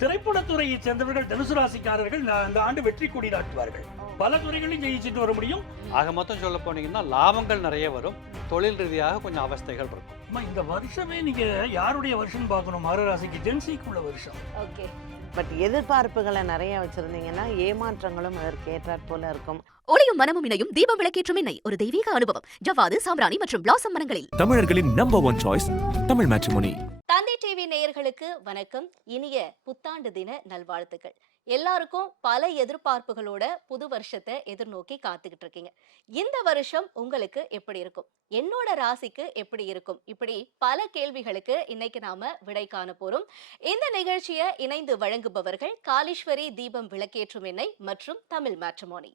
திரைப்படத்துறையை சேர்ந்தவர்கள் தனுசு ராசிக்காரர்கள் இந்த ஆண்டு வெற்றி கொடி நாட்டுவார்கள். பல துறைகளையும் ஜெயிச்சுட்டு வர முடியும். ஆக மொத்தம் சொல்ல போனீங்கன்னா லாபங்கள் நிறைய வரும், தொழில் ரீதியாக கொஞ்சம் அவஸ்தைகள் இருக்கும். இந்த வருஷமே நீங்க யாருடைய வருஷம் பார்க்கணும்? மகர ராசிக்கு ஜென்சிக்குள்ள வருஷம். ஓகே. பட் எதிர்பார்ப்புகளை நிறைய வச்சிருந்தீங்கன்னா ஏமாற்றங்களும் அதற்கு ஏற்றாற் போல இருக்கும். ஒளியும் மனமும் இணையும் தீபம் விளக்கேற்றும் எண்ணெய் ஒரு தெய்வீக அனுபவம். ஜவ்வாது, சாம்பிராணி மற்றும் பிளாசம் மரங்களில். தமிழர்களின் நம்பர் 1 சாய்ஸ் தமிழ் மேட்ரிமோனி. தந்தை டிவி நேயர்களுக்கு வணக்கம். இனிய புத்தாண்டு தின நல்வாழ்த்துக்கள். எல்லாருக்கும் பல எதிர்பார்ப்புகளோட புது வருஷத்தை எதிர்நோக்கி காத்துக்கிட்டு இருக்கீங்க. இந்த வருஷம் உங்களுக்கு எப்படி இருக்கும்? என்னோட ராசிக்கு எப்படி இருக்கும்? இப்படி பல கேள்விகளுக்கு இன்னைக்கு நாம விடை காண போறோம். இந்த நிகழ்ச்சியை இணைந்து வழங்குபவர்கள் காளீஸ்வரி தீபம் விளக்கேற்றும் எண்ணெய் மற்றும் தமிழ் மேட்ரிமோனி.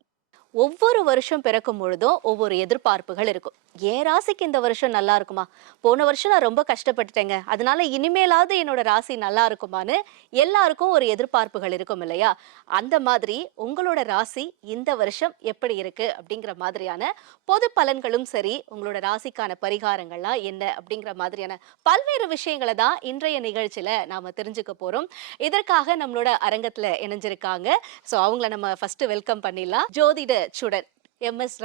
ஒவ்வொரு வருஷம் பிறக்கும் பொழுதும் ஒவ்வொரு எதிர்பார்ப்புகள் இருக்கும். என் ராசிக்கு இந்த வருஷம் நல்லா இருக்குமா? போன வருஷம் நான் ரொம்ப கஷ்டப்பட்டுட்டேங்க, அதனால இனிமேலாவது என்னோட ராசி நல்லா இருக்குமான்னு எல்லாருக்கும் ஒரு எதிர்பார்ப்புகள் இருக்கும் இல்லையா? அந்த மாதிரி உங்களோட ராசி இந்த வருஷம் எப்படி இருக்கு அப்படிங்கிற மாதிரியான பொது பலன்களும் சரி, உங்களோட ராசிக்கான பரிகாரங்கள்லாம் என்ன அப்படிங்கிற மாதிரியான பல்வேறு விஷயங்களை தான் இன்றைய நிகழ்ச்சியில நாம தெரிஞ்சுக்க போறோம். இதற்காக நம்மளோட அரங்கத்துல இணைஞ்சிருக்காங்க. ஸோ அவங்கள நம்ம ஃபர்ஸ்ட் வெல்கம் பண்ணிடலாம். ஜோதிட சுடர் MS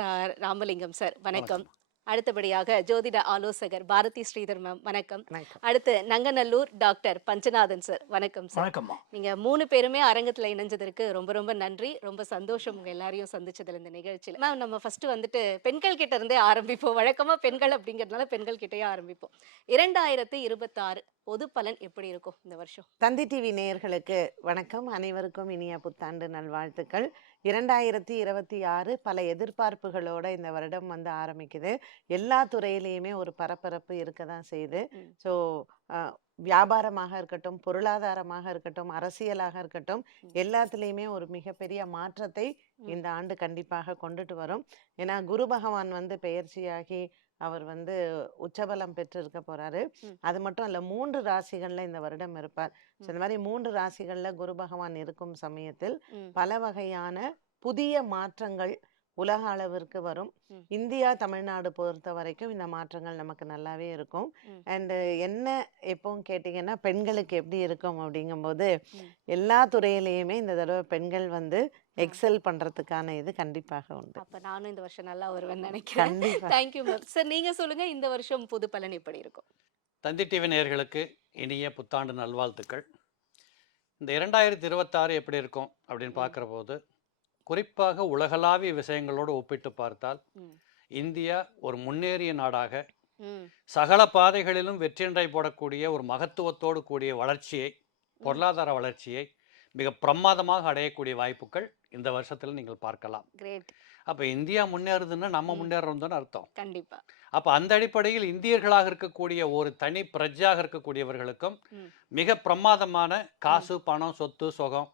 ராமலிங்கம் சார், வணக்கம். அடுத்தபடியாக ஜோதிட ஆலோசகர் பாரதி ஸ்ரீதர் மேம், வணக்கம். அடுத்து நங்கநல்லூர் டாக்டர் பஞ்சநாதன் சார், வணக்கம் சார். நீங்க 3 பேருமே அரங்கத்துல இணைஞ்சதற்கு ரொம்ப ரொம்ப நன்றி. ரொம்ப சந்தோஷம் உங்க எல்லாரையும் சந்திச்சதுல இந்த நிகழ்ச்சியில. மேம், நம்ம ஃபர்ஸ்ட் வந்துட்டு பெண்கள் கிட்ட இருந்தே ஆரம்பிப்போம். வழக்கமா பெண்கள் அப்படிங்கிறதுனால பெண்கள் கிட்டயே ஆரம்பிப்போம். 2026 பொது பலன் எப்படி இருக்கும் இந்த வருஷம்? தந்தி டிவி நேயர்களுக்கு வணக்கம். அனைவருக்கும் இனிய புத்தாண்டு நல்வாழ்த்துக்கள். 2026 பல எதிர்பார்ப்புகளோட இந்த வருடம் வந்து ஆரம்பிக்குது. எல்லா துறையிலையுமே ஒரு பரபரப்பு இருக்க தான் செய்யுது. ஸோ வியாபாரமாக இருக்கட்டும், பொருளாதாரமாக இருக்கட்டும், அரசியலாக இருக்கட்டும், எல்லாத்துலேயுமே ஒரு மிகப்பெரிய மாற்றத்தை இந்த ஆண்டு கண்டிப்பாக கொண்டுட்டு வரும். ஏன்னா குரு பகவான் வந்து பெயர்ச்சியாகி அவர் வந்து உச்சபலம் பெற்று இருக்க போறாரு. அது மட்டும் இல்ல, 3 ராசிகள்ல இந்த வருடம் இருப்பார். இந்த மாதிரி 3 ராசிகள்ல குரு பகவான் இருக்கும் சமயத்தில் பல வகையான புதிய மாற்றங்கள் உலக அளவிற்கு வரும். இந்தியா, தமிழ்நாடு பொறுத்த வரைக்கும் இந்த மாற்றங்கள் நமக்கு நல்லாவே இருக்கும். அண்ட் என்ன எப்பவும் கேட்டீங்கன்னா பெண்களுக்கு எப்படி இருக்கும் அப்படிங்கும்போது, எல்லா துறையிலையுமே இந்த தடவை பெண்கள் வந்து எக்ஸல் பண்றதுக்கான இது கண்டிப்பாக உண்டு. அப்ப நானும் இந்த வருஷம் நல்லா வருவேன்னு நினைக்கிறேன். Thank you ma'am. சார், நீங்க சொல்லுங்க, இந்த வருஷம் பொது பலன் எப்படி இருக்கும்? தந்தி டிவி நேயர்களுக்கு இனிய புத்தாண்டு நல்வாழ்த்துக்கள். இந்த 2026 எப்படி இருக்கும் அப்படின்னு பார்க்குற போது, குறிப்பாக உலகளாவிய விஷயங்களோடு ஒப்பிட்டு பார்த்தால் இந்தியா ஒரு முன்னேறிய நாடாக சகல பாதைகளிலும் வெற்றியண்டை போடக்கூடிய ஒரு மகத்துவத்தோடு கூடிய வளர்ச்சியை, பொருளாதார வளர்ச்சியை மிக பிரமாதமாக அடையக்கூடிய வாய்ப்புகள் இந்த வருஷத்துல நீங்கள் பார்க்கலாம். அப்ப இந்தியா முன்னேறுதுன்னா நம்ம முன்னேறதுன்னு அர்த்தம். கண்டிப்பா. அப்ப அந்த அடிப்படையில் இந்தியர்களாக இருக்கக்கூடிய ஒரு தனி பிரஜையாக இருக்கக்கூடியவர்களுக்கும் மிக பிரமாதமான காசு, பணம், சொத்து, சுகம்,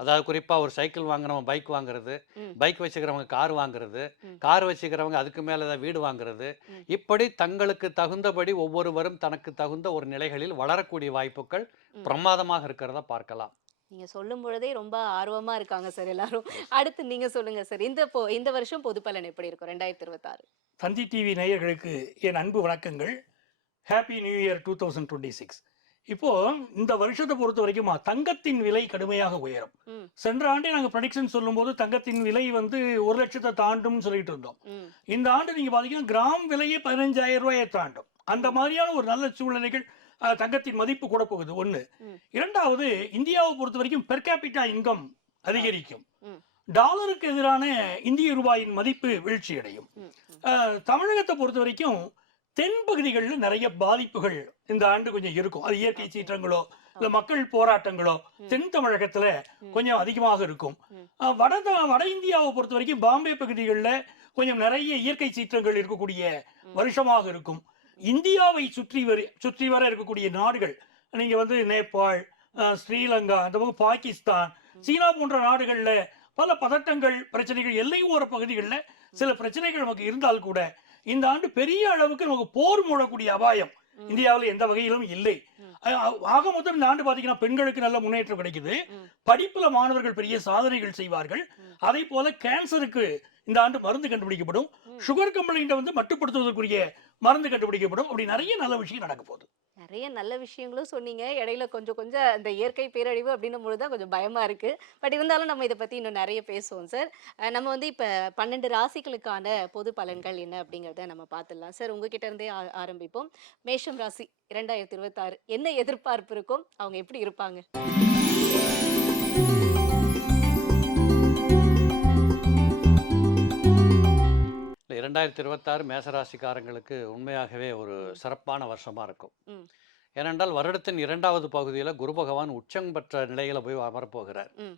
அதாவது குறிப்பா ஒரு சைக்கிள் வாங்குறவங்க பைக் வாங்குறது, பைக் வச்சுக்கிறவங்க கார் வாங்குறது, கார் வச்சுக்கிறவங்க அதுக்கு மேல ஏதாவது வீடு வாங்குறது, இப்படி தங்களுக்கு தகுந்தபடி ஒவ்வொருவரும் தனக்கு தகுந்த ஒரு நிலைகளில் வளரக்கூடிய வாய்ப்புகள் பிரமாதமாக இருக்கிறத பார்க்கலாம். நீங்க சொல்லும் பொழுதே ரொம்ப ஆர்வமா இருக்காங்க சார் எல்லாரும். அடுத்து நீங்க சொல்லுங்க சார், இந்த வருஷம் பொது பலன் எப்படி இருக்கும் 2026? தந்தி டிவி நேயர்களுக்கு என் அன்பு வணக்கங்கள். Happy new year 2026. இப்போ இந்த வருஷத்தை பொறுத்த வரைக்கும் தங்கத்தின் விலை கடுமையாக உயரும். சென்ற ஆண்டே நாங்க ப்ரெடிக்ஷன் சொல்லும் போது தங்கத்தின் விலை வந்து 1 லட்சத்தை தாண்டும் சொல்லிட்டு இருந்தோம். இந்த ஆண்டு நீங்க பாத்தீங்கன்னா கிராம் விலையே 15,000 ரூபாயை தாண்டும். அந்த மாதிரியான ஒரு நல்ல சூழ்நிலைகள் தங்கத்தின் மதிப்பு கூட போகுது. 1. 2வது, இந்தியாவை பொறுத்த வரைக்கும் பெர் கேபிட்டா இன்கம் அதிகரிக்கும். டாலருக்கு எதிரான இந்திய ரூபாயின் மதிப்பு வீழ்ச்சி அடையும். தமிழகத்தை பொறுத்த வரைக்கும் தென் பகுதிகளில் நிறைய பாதிப்புகள் இந்த ஆண்டு கொஞ்சம் இருக்கும். அது இயற்கை சீற்றங்களோ இல்ல மக்கள் போராட்டங்களோ தென் தமிழகத்துல கொஞ்சம் அதிகமாக இருக்கும். வட இந்தியாவை பொறுத்த வரைக்கும் பாம்பே பகுதிகளில் கொஞ்சம் நிறைய இயற்கை சீற்றங்கள் இருக்கக்கூடிய வருஷமாக இருக்கும். இந்தியாவை சுற்றி வர இருக்கக்கூடிய நாடுகள், நீங்க வந்து நேபாள், ஸ்ரீலங்கா, அந்த பக்கம் பாகிஸ்தான், சீனா போன்ற நாடுகள்ல பல பதட்டங்கள், பிரச்சனைகள், எல்லை ஓர பகுதிகளில் சில பிரச்சனைகள் நமக்கு இருந்தால் கூட இந்த ஆண்டு பெரிய அளவுக்கு நமக்கு போர் மூடக்கூடிய அபாயம் இந்தியாவில் எந்த வகையிலும் இல்லை. ஆக மொத்தம் இந்த ஆண்டு பாத்தீங்கன்னா பெண்களுக்கு நல்ல முன்னேற்றம் கிடைக்குது. படிப்புல மாணவர்கள் பெரிய சாதனைகள் செய்வார்கள். அதே போல கேன்சருக்கு இந்த ஆண்டு மருந்து கண்டுபிடிக்கப்படும். சுகர் கம்ப்ளைண்ட்டை வந்து மட்டுப்படுத்துவதற்குரிய மருந்து கண்டுபிடிக்கப்படும். அப்படி நிறைய நல்ல விஷயம் நடக்க போகுது. நிறைய நல்ல விஷயங்களும் சொன்னீங்க. இடையில கொஞ்சம் கொஞ்சம் இந்த இயற்கை பேரழிவு அப்படின்னும் பொழுது தான் கொஞ்சம் பயமா இருக்கு. பட் இருந்தாலும் நம்ம இத பத்தி இன்னும் நெறைய பேசுவோம் சார். நம்ம வந்து இப்ப 12 ராசிகளுக்கான பொது பலன்கள் என்ன அப்படிங்கிறத நம்ம பார்த்துடலாம். சார் உங்ககிட்ட இருந்தே ஆரம்பிப்போம். மேஷம் ராசி 2026 என்ன எதிர்பார்ப்பு இருக்கும்? அவங்க எப்படி இருப்பாங்க? 2026 மேசராசிக்காரங்களுக்கு உண்மையாகவே ஒரு சிறப்பான வருஷமா இருக்கும். ம். ஏனென்றால் வருடத்தின் 2வது பகுதியில குரு பகவான் உச்சம் பெற்ற நிலையில போய் அமரப்போகிறார். ம்.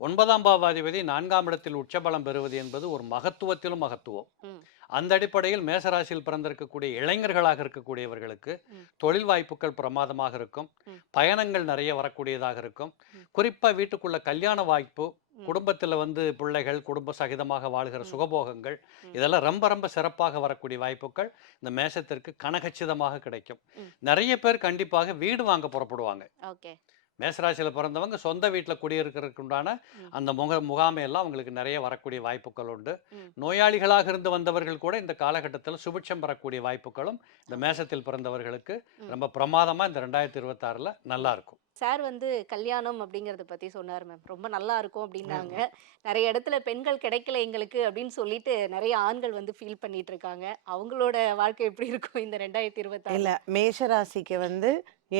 9ஆம் பாவாதிபதி 4ஆம் இடத்தில் உச்சபலம் பெறுவது என்பது ஒரு மகத்துவத்திலும் மகத்துவம். ம். அந்த அடிப்படையில் மேசராசியில் பிறந்திருக்கக்கூடிய இளைஞர்களாக இருக்கக்கூடியவர்களுக்கு ம். தொழில் வாய்ப்புகள் பிரமாதமாக இருக்கும். ம். பயணங்கள் நிறைய வரக்கூடியதாக இருக்கும். ம். குறிப்பா வீட்டுக்குள்ள கல்யாண வாய்ப்பு, ம். குடும்பத்துல பிள்ளைகள், குடும்ப சகிதமாக வாழ்கிற ம். சுகபோகங்கள் ம். இதெல்லாம் ரொம்ப ரொம்ப சிறப்பாக வரக்கூடிய வாய்ப்புகள் இந்த மேசத்திற்கு கனகச்சிதமாக கிடைக்கும். ம். நிறைய பேர் கண்டிப்பாக வீடு வாங்க புறப்படுவாங்க. ஓகே. மேசராசியில் பிறந்தவங்க சொந்த வீட்டில் குடியிருக்கிறதுக்கு உண்டான ம். அந்த முகாமையெல்லாம் அவங்களுக்கு நிறைய வரக்கூடிய வாய்ப்புகள் உண்டு. ம். நோயாளிகளாக இருந்து வந்தவர்கள் கூட இந்த காலகட்டத்தில் சுபிட்சம் பெறக்கூடிய வாய்ப்புகளும் இந்த மேசத்தில் பிறந்தவர்களுக்கு ம். ரொம்ப பிரமாதமாக இந்த 2026 நல்லா இருக்கும். சார் வந்து கல்யாணம் அப்படிங்கிறத பத்தி சொன்னார் மேம். ரொம்ப நல்லா இருக்கும் அப்படின்னாங்க. நெறைய இடத்துல பெண்கள் கிடைக்கல எங்களுக்கு அப்படின்னு சொல்லிட்டு நெறைய ஆண்கள் வந்து ஃபீல் பண்ணிட்டு இருக்காங்க. அவங்களோட வாழ்க்கை எப்படி இருக்கும் இந்த 2026? இல்ல மேஷராசிக்கு வந்து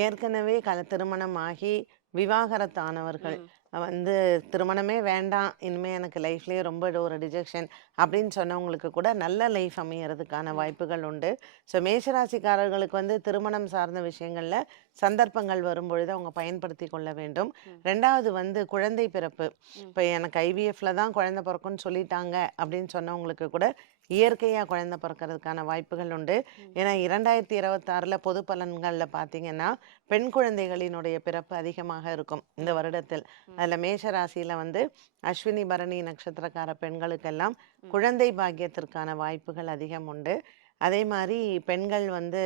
ஏற்கனவே திருமணம் ஆகி விவாகரத்தானவர்கள் ம். வந்து திருமணமே வேண்டாம், இனிமே எனக்கு லைஃப்லயே ரொம்ப ஒரு டிஜெக்ஷன் அப்படின்னு சொன்னவங்களுக்கு கூட நல்ல லைஃப் அமையறதுக்கான ம். வாய்ப்புகள் உண்டு. ஸோ மேஷராசிக்காரர்களுக்கு வந்து திருமணம் சார்ந்த விஷயங்கள்ல சந்தர்ப்பங்கள் வரும்பொழுது அவங்க பயன்படுத்தி கொள்ள வேண்டும். ம். 2வது வந்து குழந்தை பிறப்பு. ம். இப்போ எனக்கு ஐவிஎஃப்ல தான் குழந்தை பிறக்கும்னு சொல்லிட்டாங்க அப்படின்னு சொன்னவங்களுக்கு கூட இயற்கையா குழந்தை பிறக்கிறதுக்கான வாய்ப்புகள் உண்டு. ம். ஏன்னா 2026 பொது பலன்கள்ல பார்த்தீங்கன்னா பெண் குழந்தைகளினுடைய பிறப்பு அதிகமாக இருக்கும் இந்த வருடத்தில். ம். அதில் மேஷ ராசியில வந்து அஸ்வினி பரணி நட்சத்திரக்கார பெண்களுக்கெல்லாம் ம். குழந்தை பாக்கியத்திற்கான வாய்ப்புகள் அதிகம் உண்டு. அதே மாதிரி பெண்கள் வந்து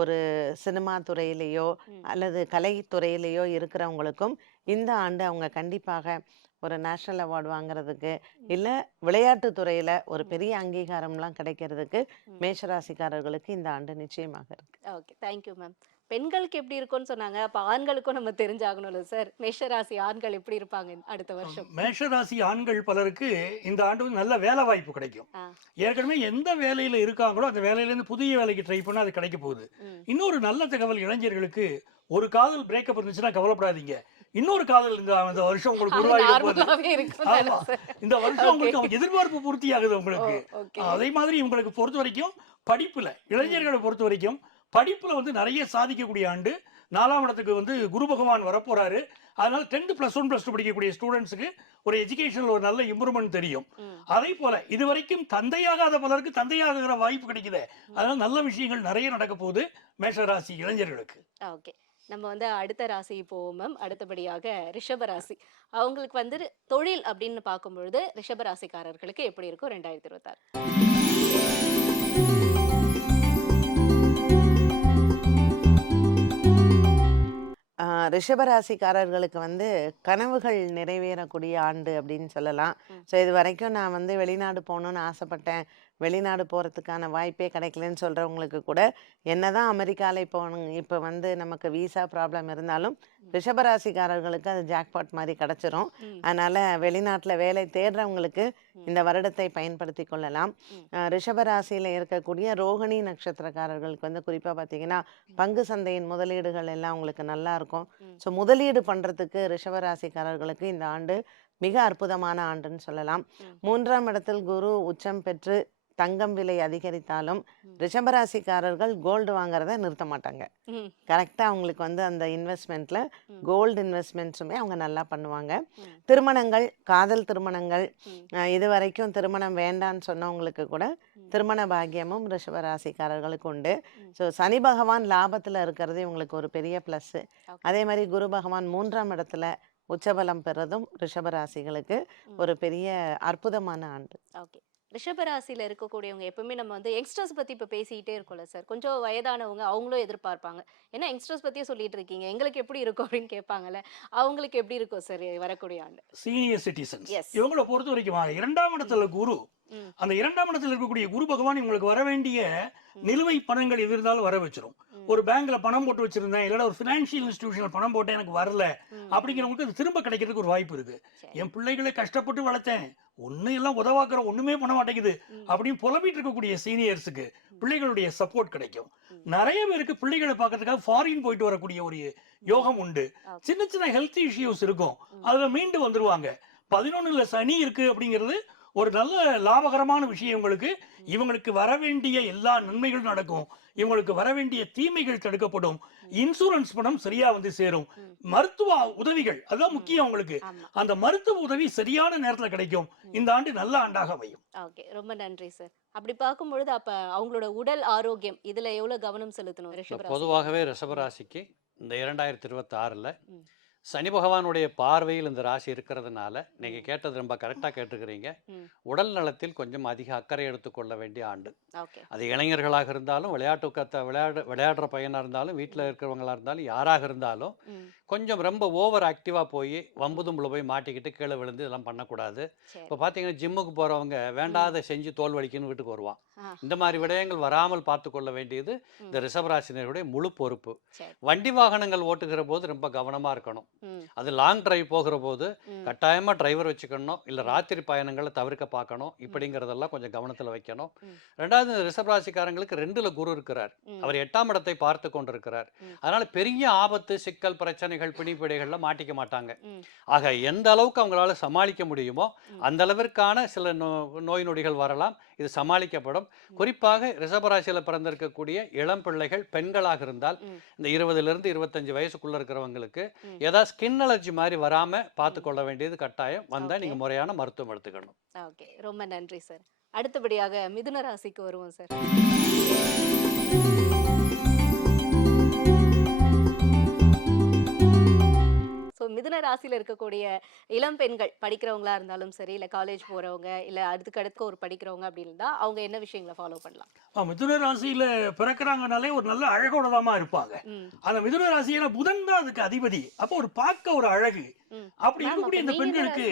ஒரு சினிமா துறையிலேயோ ம். அல்லது கலைத்துறையிலேயோ இருக்கிறவங்களுக்கும் இந்த ஆண்டு அவங்க கண்டிப்பாக ஒரு நேஷனல் அவார்டு வாங்குறதுக்கு இல்லை விளையாட்டு துறையில ஒரு ம். பெரிய அங்கீகாரம்லாம் கிடைக்கிறதுக்கு ம். மேஷராசிக்காரர்களுக்கு இந்த ஆண்டு நிச்சயமாக இருக்கு. ஓகே. Thank you ma'am. பெண்களுக்கு எப்படி இருக்கும்னு சொன்னாங்க. அப்ப ஆண்களுக்கும் நம்ம தெரிஞ்சாகணும்ல சார். மேஷராசி ஆண்கள் எப்படி இருப்பாங்க அடுத்த வருஷம்? மேஷராசி ஆண்கள் பலருக்கு இந்த ஆண்டு வந்து நல்ல வேலை வாய்ப்பு கிடைக்கும். ஆ. ஏற்கனவே எந்த வேலையில இருக்காங்களோ அந்த வேலையிலேருந்து புதிய வேலைக்கு ட்ரை பண்ணா அது கிடைக்க போகுது. ம். இன்னொரு நல்ல தகவல் இளைஞர்களுக்கு, ஒரு காதல் பிரேக்கப் இருந்துச்சுன்னா கவலைப்படாதீங்க. இன்னொரு காதல் இந்த வருஷம் உங்களுக்கு அது உருவாகி போகுது. நார்மலாவே இருக்கும் தானே ஆமா. சார்? இந்த வருஷம் ஓகே. உங்களுக்கு அவங்க எதிர்பார்ப்பு பூர்த்தி ஆகுது ஓ, உங்களுக்கு. ஓகே. அதே மாதிரி உங்களுக்கு பொறுத்த வரைக்கும் படிப்புல, இளைஞர்களை பொறுத்த வரைக்கும் படிப்புல வந்து நிறைய சாதிக்கக்கூடிய ஆண்டு. 4ஆம் இடத்துக்கு வந்து குரு பகவான் வரப்போறாரு. அதனால 10th +1 +2 படிக்கக்கூடிய ஸ்டூடெண்ட்ஸுக்கு ஒரு எஜுகேஷனில் ஒரு நல்ல இம்ப்ரூவ்மெண்ட் தெரியும். ம். அதே போல இதுவரைக்கும் தந்தையாகாத பலருக்கு தந்தையாகிற வாய்ப்பு கிடைக்குது. அதனால நல்ல விஷயங்கள் நிறைய நடக்க போகுது மேஷராசி இளைஞர்களுக்கு. ஓகே. நம்ம வந்து அடுத்த ராசி போவோம் மேம். அடுத்தபடியாக ரிஷப ராசி. அவங்களுக்கு வந்து தொழில் அப்படின்னு பார்க்கும்பொழுது ரிஷப ராசிக்காரர்களுக்கு எப்படி இருக்கும் 2026? ரிஷபராசிக்காரர்களுக்கு வந்து கனவுகள் நிறைவேறக்கூடிய ஆண்டு அப்படின்னு சொல்லலாம். ம். ஸோ இது வரைக்கும் நான் வந்து வெளிநாடு போகணுன்னு ஆசைப்பட்டேன், வெளிநாடு போகிறதுக்கான வாய்ப்பே கிடைக்கலன்னு சொல்கிறவங்களுக்கு கூட என்னதான் அமெரிக்காவில் இப்போ வந்து நமக்கு விசா ப்ராப்ளம் இருந்தாலும் ரிஷபராசிக்காரர்களுக்கு அது ஜாக்பாட் மாதிரி கிடச்சிரும். ம். அதனால் வெளிநாட்டில் வேலை தேடுறவங்களுக்கு ம். இந்த வருடத்தை பயன்படுத்தி கொள்ளலாம். ம். ரிஷபராசியில் இருக்கக்கூடிய ரோகிணி நட்சத்திரக்காரர்களுக்கு வந்து குறிப்பாக பார்த்தீங்கன்னா பங்கு சந்தையின் முதலீடுகள் எல்லாம் உங்களுக்கு நல்லா இருக்கும். ம். ஸோ முதலீடு பண்ணுறதுக்கு ரிஷபராசிக்காரர்களுக்கு இந்த ஆண்டு மிக அற்புதமான ஆண்டுன்னு சொல்லலாம். ம். 3ஆம் இடத்தில் குரு உச்சம் பெற்று தங்கம் விலை அதிகரித்தாலும் ம். ரிஷபராசிக்காரர்கள் கோல்டு வாங்குறத நிறுத்த மாட்டாங்க. ம். கரெக்டாக அவங்களுக்கு வந்து அந்த இன்வெஸ்ட்மெண்ட்டில் ம். கோல்டு இன்வெஸ்ட்மெண்ட்ஸுமே அவங்க நல்லா பண்ணுவாங்க. ம். திருமணங்கள், காதல் திருமணங்கள், ம். இது வரைக்கும் திருமணம் வேண்டான்னு சொன்னவங்களுக்கு கூட ம். திருமண பாக்கியமும் ரிஷபராசிக்காரர்களுக்கு உண்டு. ம். ஸோ சனி பகவான் லாபத்தில் இருக்கிறது இவங்களுக்கு ஒரு பெரிய ப்ளஸ்ஸு. ஓகே. அதே மாதிரி குரு பகவான் 3ஆம் இடத்துல உச்சபலம் பெறதும் ரிஷபராசிகளுக்கு ம். ஒரு பெரிய அற்புதமான ஆண்டு. ஓகே. ரிஷபராசியில இருக்கக்கூடியவங்க எப்பவுமே நம்ம வந்து யங்ஸ்டர்ஸ் பத்தி இப்ப பேசிக்கிட்டே இருக்கோம்ல சார். கொஞ்சம் வயதானவங்க அவங்களும் எதிர்பார்ப்பாங்க. என்ன யங்ஸ்டர்ஸ் பத்தியே சொல்லிட்டு இருக்கீங்க. எங்களுக்கு எப்படி இருக்கும் அப்படின்னு கேட்பாங்கல்ல. அவங்களுக்கு எப்படி இருக்கும் சார் வரக்கூடிய ஆண்டு? Senior citizens yes. இவங்களை பொறுத்த வரைக்கும் 2ஆம் இடத்துல குரு. ம். அந்த 2ஆம் இடத்துல இருக்கக்கூடிய குரு பகவான் இவங்களுக்கு வர வேண்டிய நிலுவை பணங்கள் எது இருந்தாலும் வர வச்சிரும். ஒரு பேங்க்ல பணம் போட்டு வச்சிருந்தேன், இல்லைன்னா ஒரு ஃபினான்ஷியல் இன்ஸ்டிடியூஷன்ல பணம் போட்டேன் எனக்கு வரல அப்படிங்கிறவங்களுக்கு அது திரும்ப கிடைக்கிறதுக்கு ஒரு வாய்ப்பு இருக்கு. சரி. என் பிள்ளைகளை கஷ்டப்பட்டு வளர்த்தேன், ஒன்னும் எல்லாம் உதவாக்குற ஒண்ணுமே பண்ண மாட்டேங்குது அப்படின்னு புலம்பிட்டு இருக்கக்கூடிய சீனியர்ஸுக்கு பிள்ளைகளுடைய சப்போர்ட் கிடைக்கும். நிறைய பேருக்கு பிள்ளைகளை பார்க்கறதுக்காக ஃபாரின் போயிட்டு வரக்கூடிய ஒரு யோகம் உண்டு. சின்ன சின்ன ஹெல்த் இஷ்யூஸ் இருக்கும், அதுல மீண்டு வந்துருவாங்க. 11ல சனி இருக்கு அப்படிங்கிறது ஒரு நல்ல லாபகரமான விஷயம். இவங்களுக்கு வர வேண்டிய எல்லா நன்மைகளும் நடக்கும், இவங்களுக்கு வர வேண்டிய தீமைகள் தடுக்கப்படும், இன்சூரன்ஸ் பணம் சரியா வந்து சேரும், மருத்துவ உதவிகள் அதான் முக்கியம் அவங்களுக்கு. ஆமா. அந்த மருத்துவ உதவி சரியான நேரத்துல கிடைக்கும். இந்த ஆண்டு நல்ல ஆண்டாக அமையும். ஓகே. ரொம்ப நன்றி சார். அப்படி பார்க்கும்பொழுது அப்ப அவங்களோட உடல் ஆரோக்கியம் இதுல எவ்வளவு கவனம் செலுத்தணும் ரிஷபராசி? பொதுவாகவே ரிஷபராசிக்கு இந்த 2026ல் ம். சனி பகவானுடைய பார்வையில் இந்த ராசி இருக்கிறதுனால நீங்கள் கேட்டது ரொம்ப கரெக்டாக கேட்டுக்கிறீங்க. ம். உடல் நலத்தில் கொஞ்சம் அதிக அக்கறை எடுத்துக்கொள்ள வேண்டிய ஆண்டு. ஓகே. அது இளைஞர்களாக இருந்தாலும், விளையாடுற பையனாக இருந்தாலும், வீட்டில் இருக்கிறவங்களா இருந்தாலும், யாராக இருந்தாலும் ம். கொஞ்சம் ரொம்ப ஓவர் ஆக்டிவாக போய் வம்புதும்புல போய் மாட்டிக்கிட்டு கீழே விழுந்து இதெல்லாம் பண்ணக்கூடாது. சரி. இப்போ பார்த்தீங்கன்னா ஜிம்முக்கு போகிறவங்க வேண்டாத செஞ்சு தோல் வலிக்குன்னு வீட்டுக்கு வருவான். ஆ. இந்த மாதிரி விடயங்கள் வராமல் பார்த்து கொள்ள வேண்டியது இந்த ரிஷபராசினருடைய முழு பொறுப்பு. சரி. வண்டி வாகனங்கள் ஓட்டுகிற போது ரொம்ப கவனமாக இருக்கணும். ம். அது லாங் டிரைவ் போகிற போது ம். கட்டாயமாக டிரைவர் வச்சுக்கணும், இல்லை ராத்திரி பயணங்களை தவிர்க்க பார்க்கணும். இப்படிங்கிறதெல்லாம் கொஞ்சம் கவனத்தில் வைக்கணும். ம். ரெண்டாவது, இந்த ரிஷபராசிக்காரங்களுக்கு 2ல் குரு இருக்கிறார். ம். அவர் 8ஆம் இடத்தை பார்த்து கொண்டிருக்கிறார். ம். அதனால பெரிய ஆபத்து, சிக்கல், பிரச்சனைகள், பிணிப்பிடைகள்ல மாட்டிக்க மாட்டாங்க. ம். ஆக எந்த அளவுக்கு அவங்களால சமாளிக்க முடியுமோ ம். அந்த அளவிற்கான சில நோய் நொடிகள் வரலாம், இது சமாளிக்கப்படும். குறிப்பாக ரிஷபராசியில் பிறந்திருக்கக்கூடிய இளம் பிள்ளைகள் பெண்களாக இருந்தால் ம். இந்த 20லிருந்து 25 வயசுக்குள்ள இருக்கிறவங்களுக்கு ம். ஏதாவது ஸ்கின் அலர்ஜி மாதிரி வராம பார்த்து கொள்ள வேண்டியது கட்டாயம். வந்தா Okay. நீங்க முறையான மருத்துவம் எடுத்துக்கணும். ஓகே. ரொம்ப நன்றி சார். அடுத்தபடியாக மிதுன ராசிக்கு வருவோம் சார். ஸோ மிதுன ராசியில இருக்கக்கூடிய இளம் பெண்கள் படிக்கிறவங்களா இருந்தாலும் சரி, இல்ல காலேஜ் போறவங்க, இல்ல அடுத்து ஒரு படிக்கிறவங்க அப்படி இருந்தா அவங்க என்ன விஷயங்களை ஃபாலோ பண்ணலாம்? மிதுன ராசியில பிறக்கிறாங்கனாலே ஒரு நல்ல அழகோடதாமா இருப்பாங்க. ம். அந்த மிதுன ராசியில புதன் தான் அதுக்கு அதிபதி. அப்போ ஒரு பார்க்க ஒரு அழகு. ம். அப்படி மேம், இருக்கக்கூடிய அப்ப இந்த மீன பெண்களுக்கு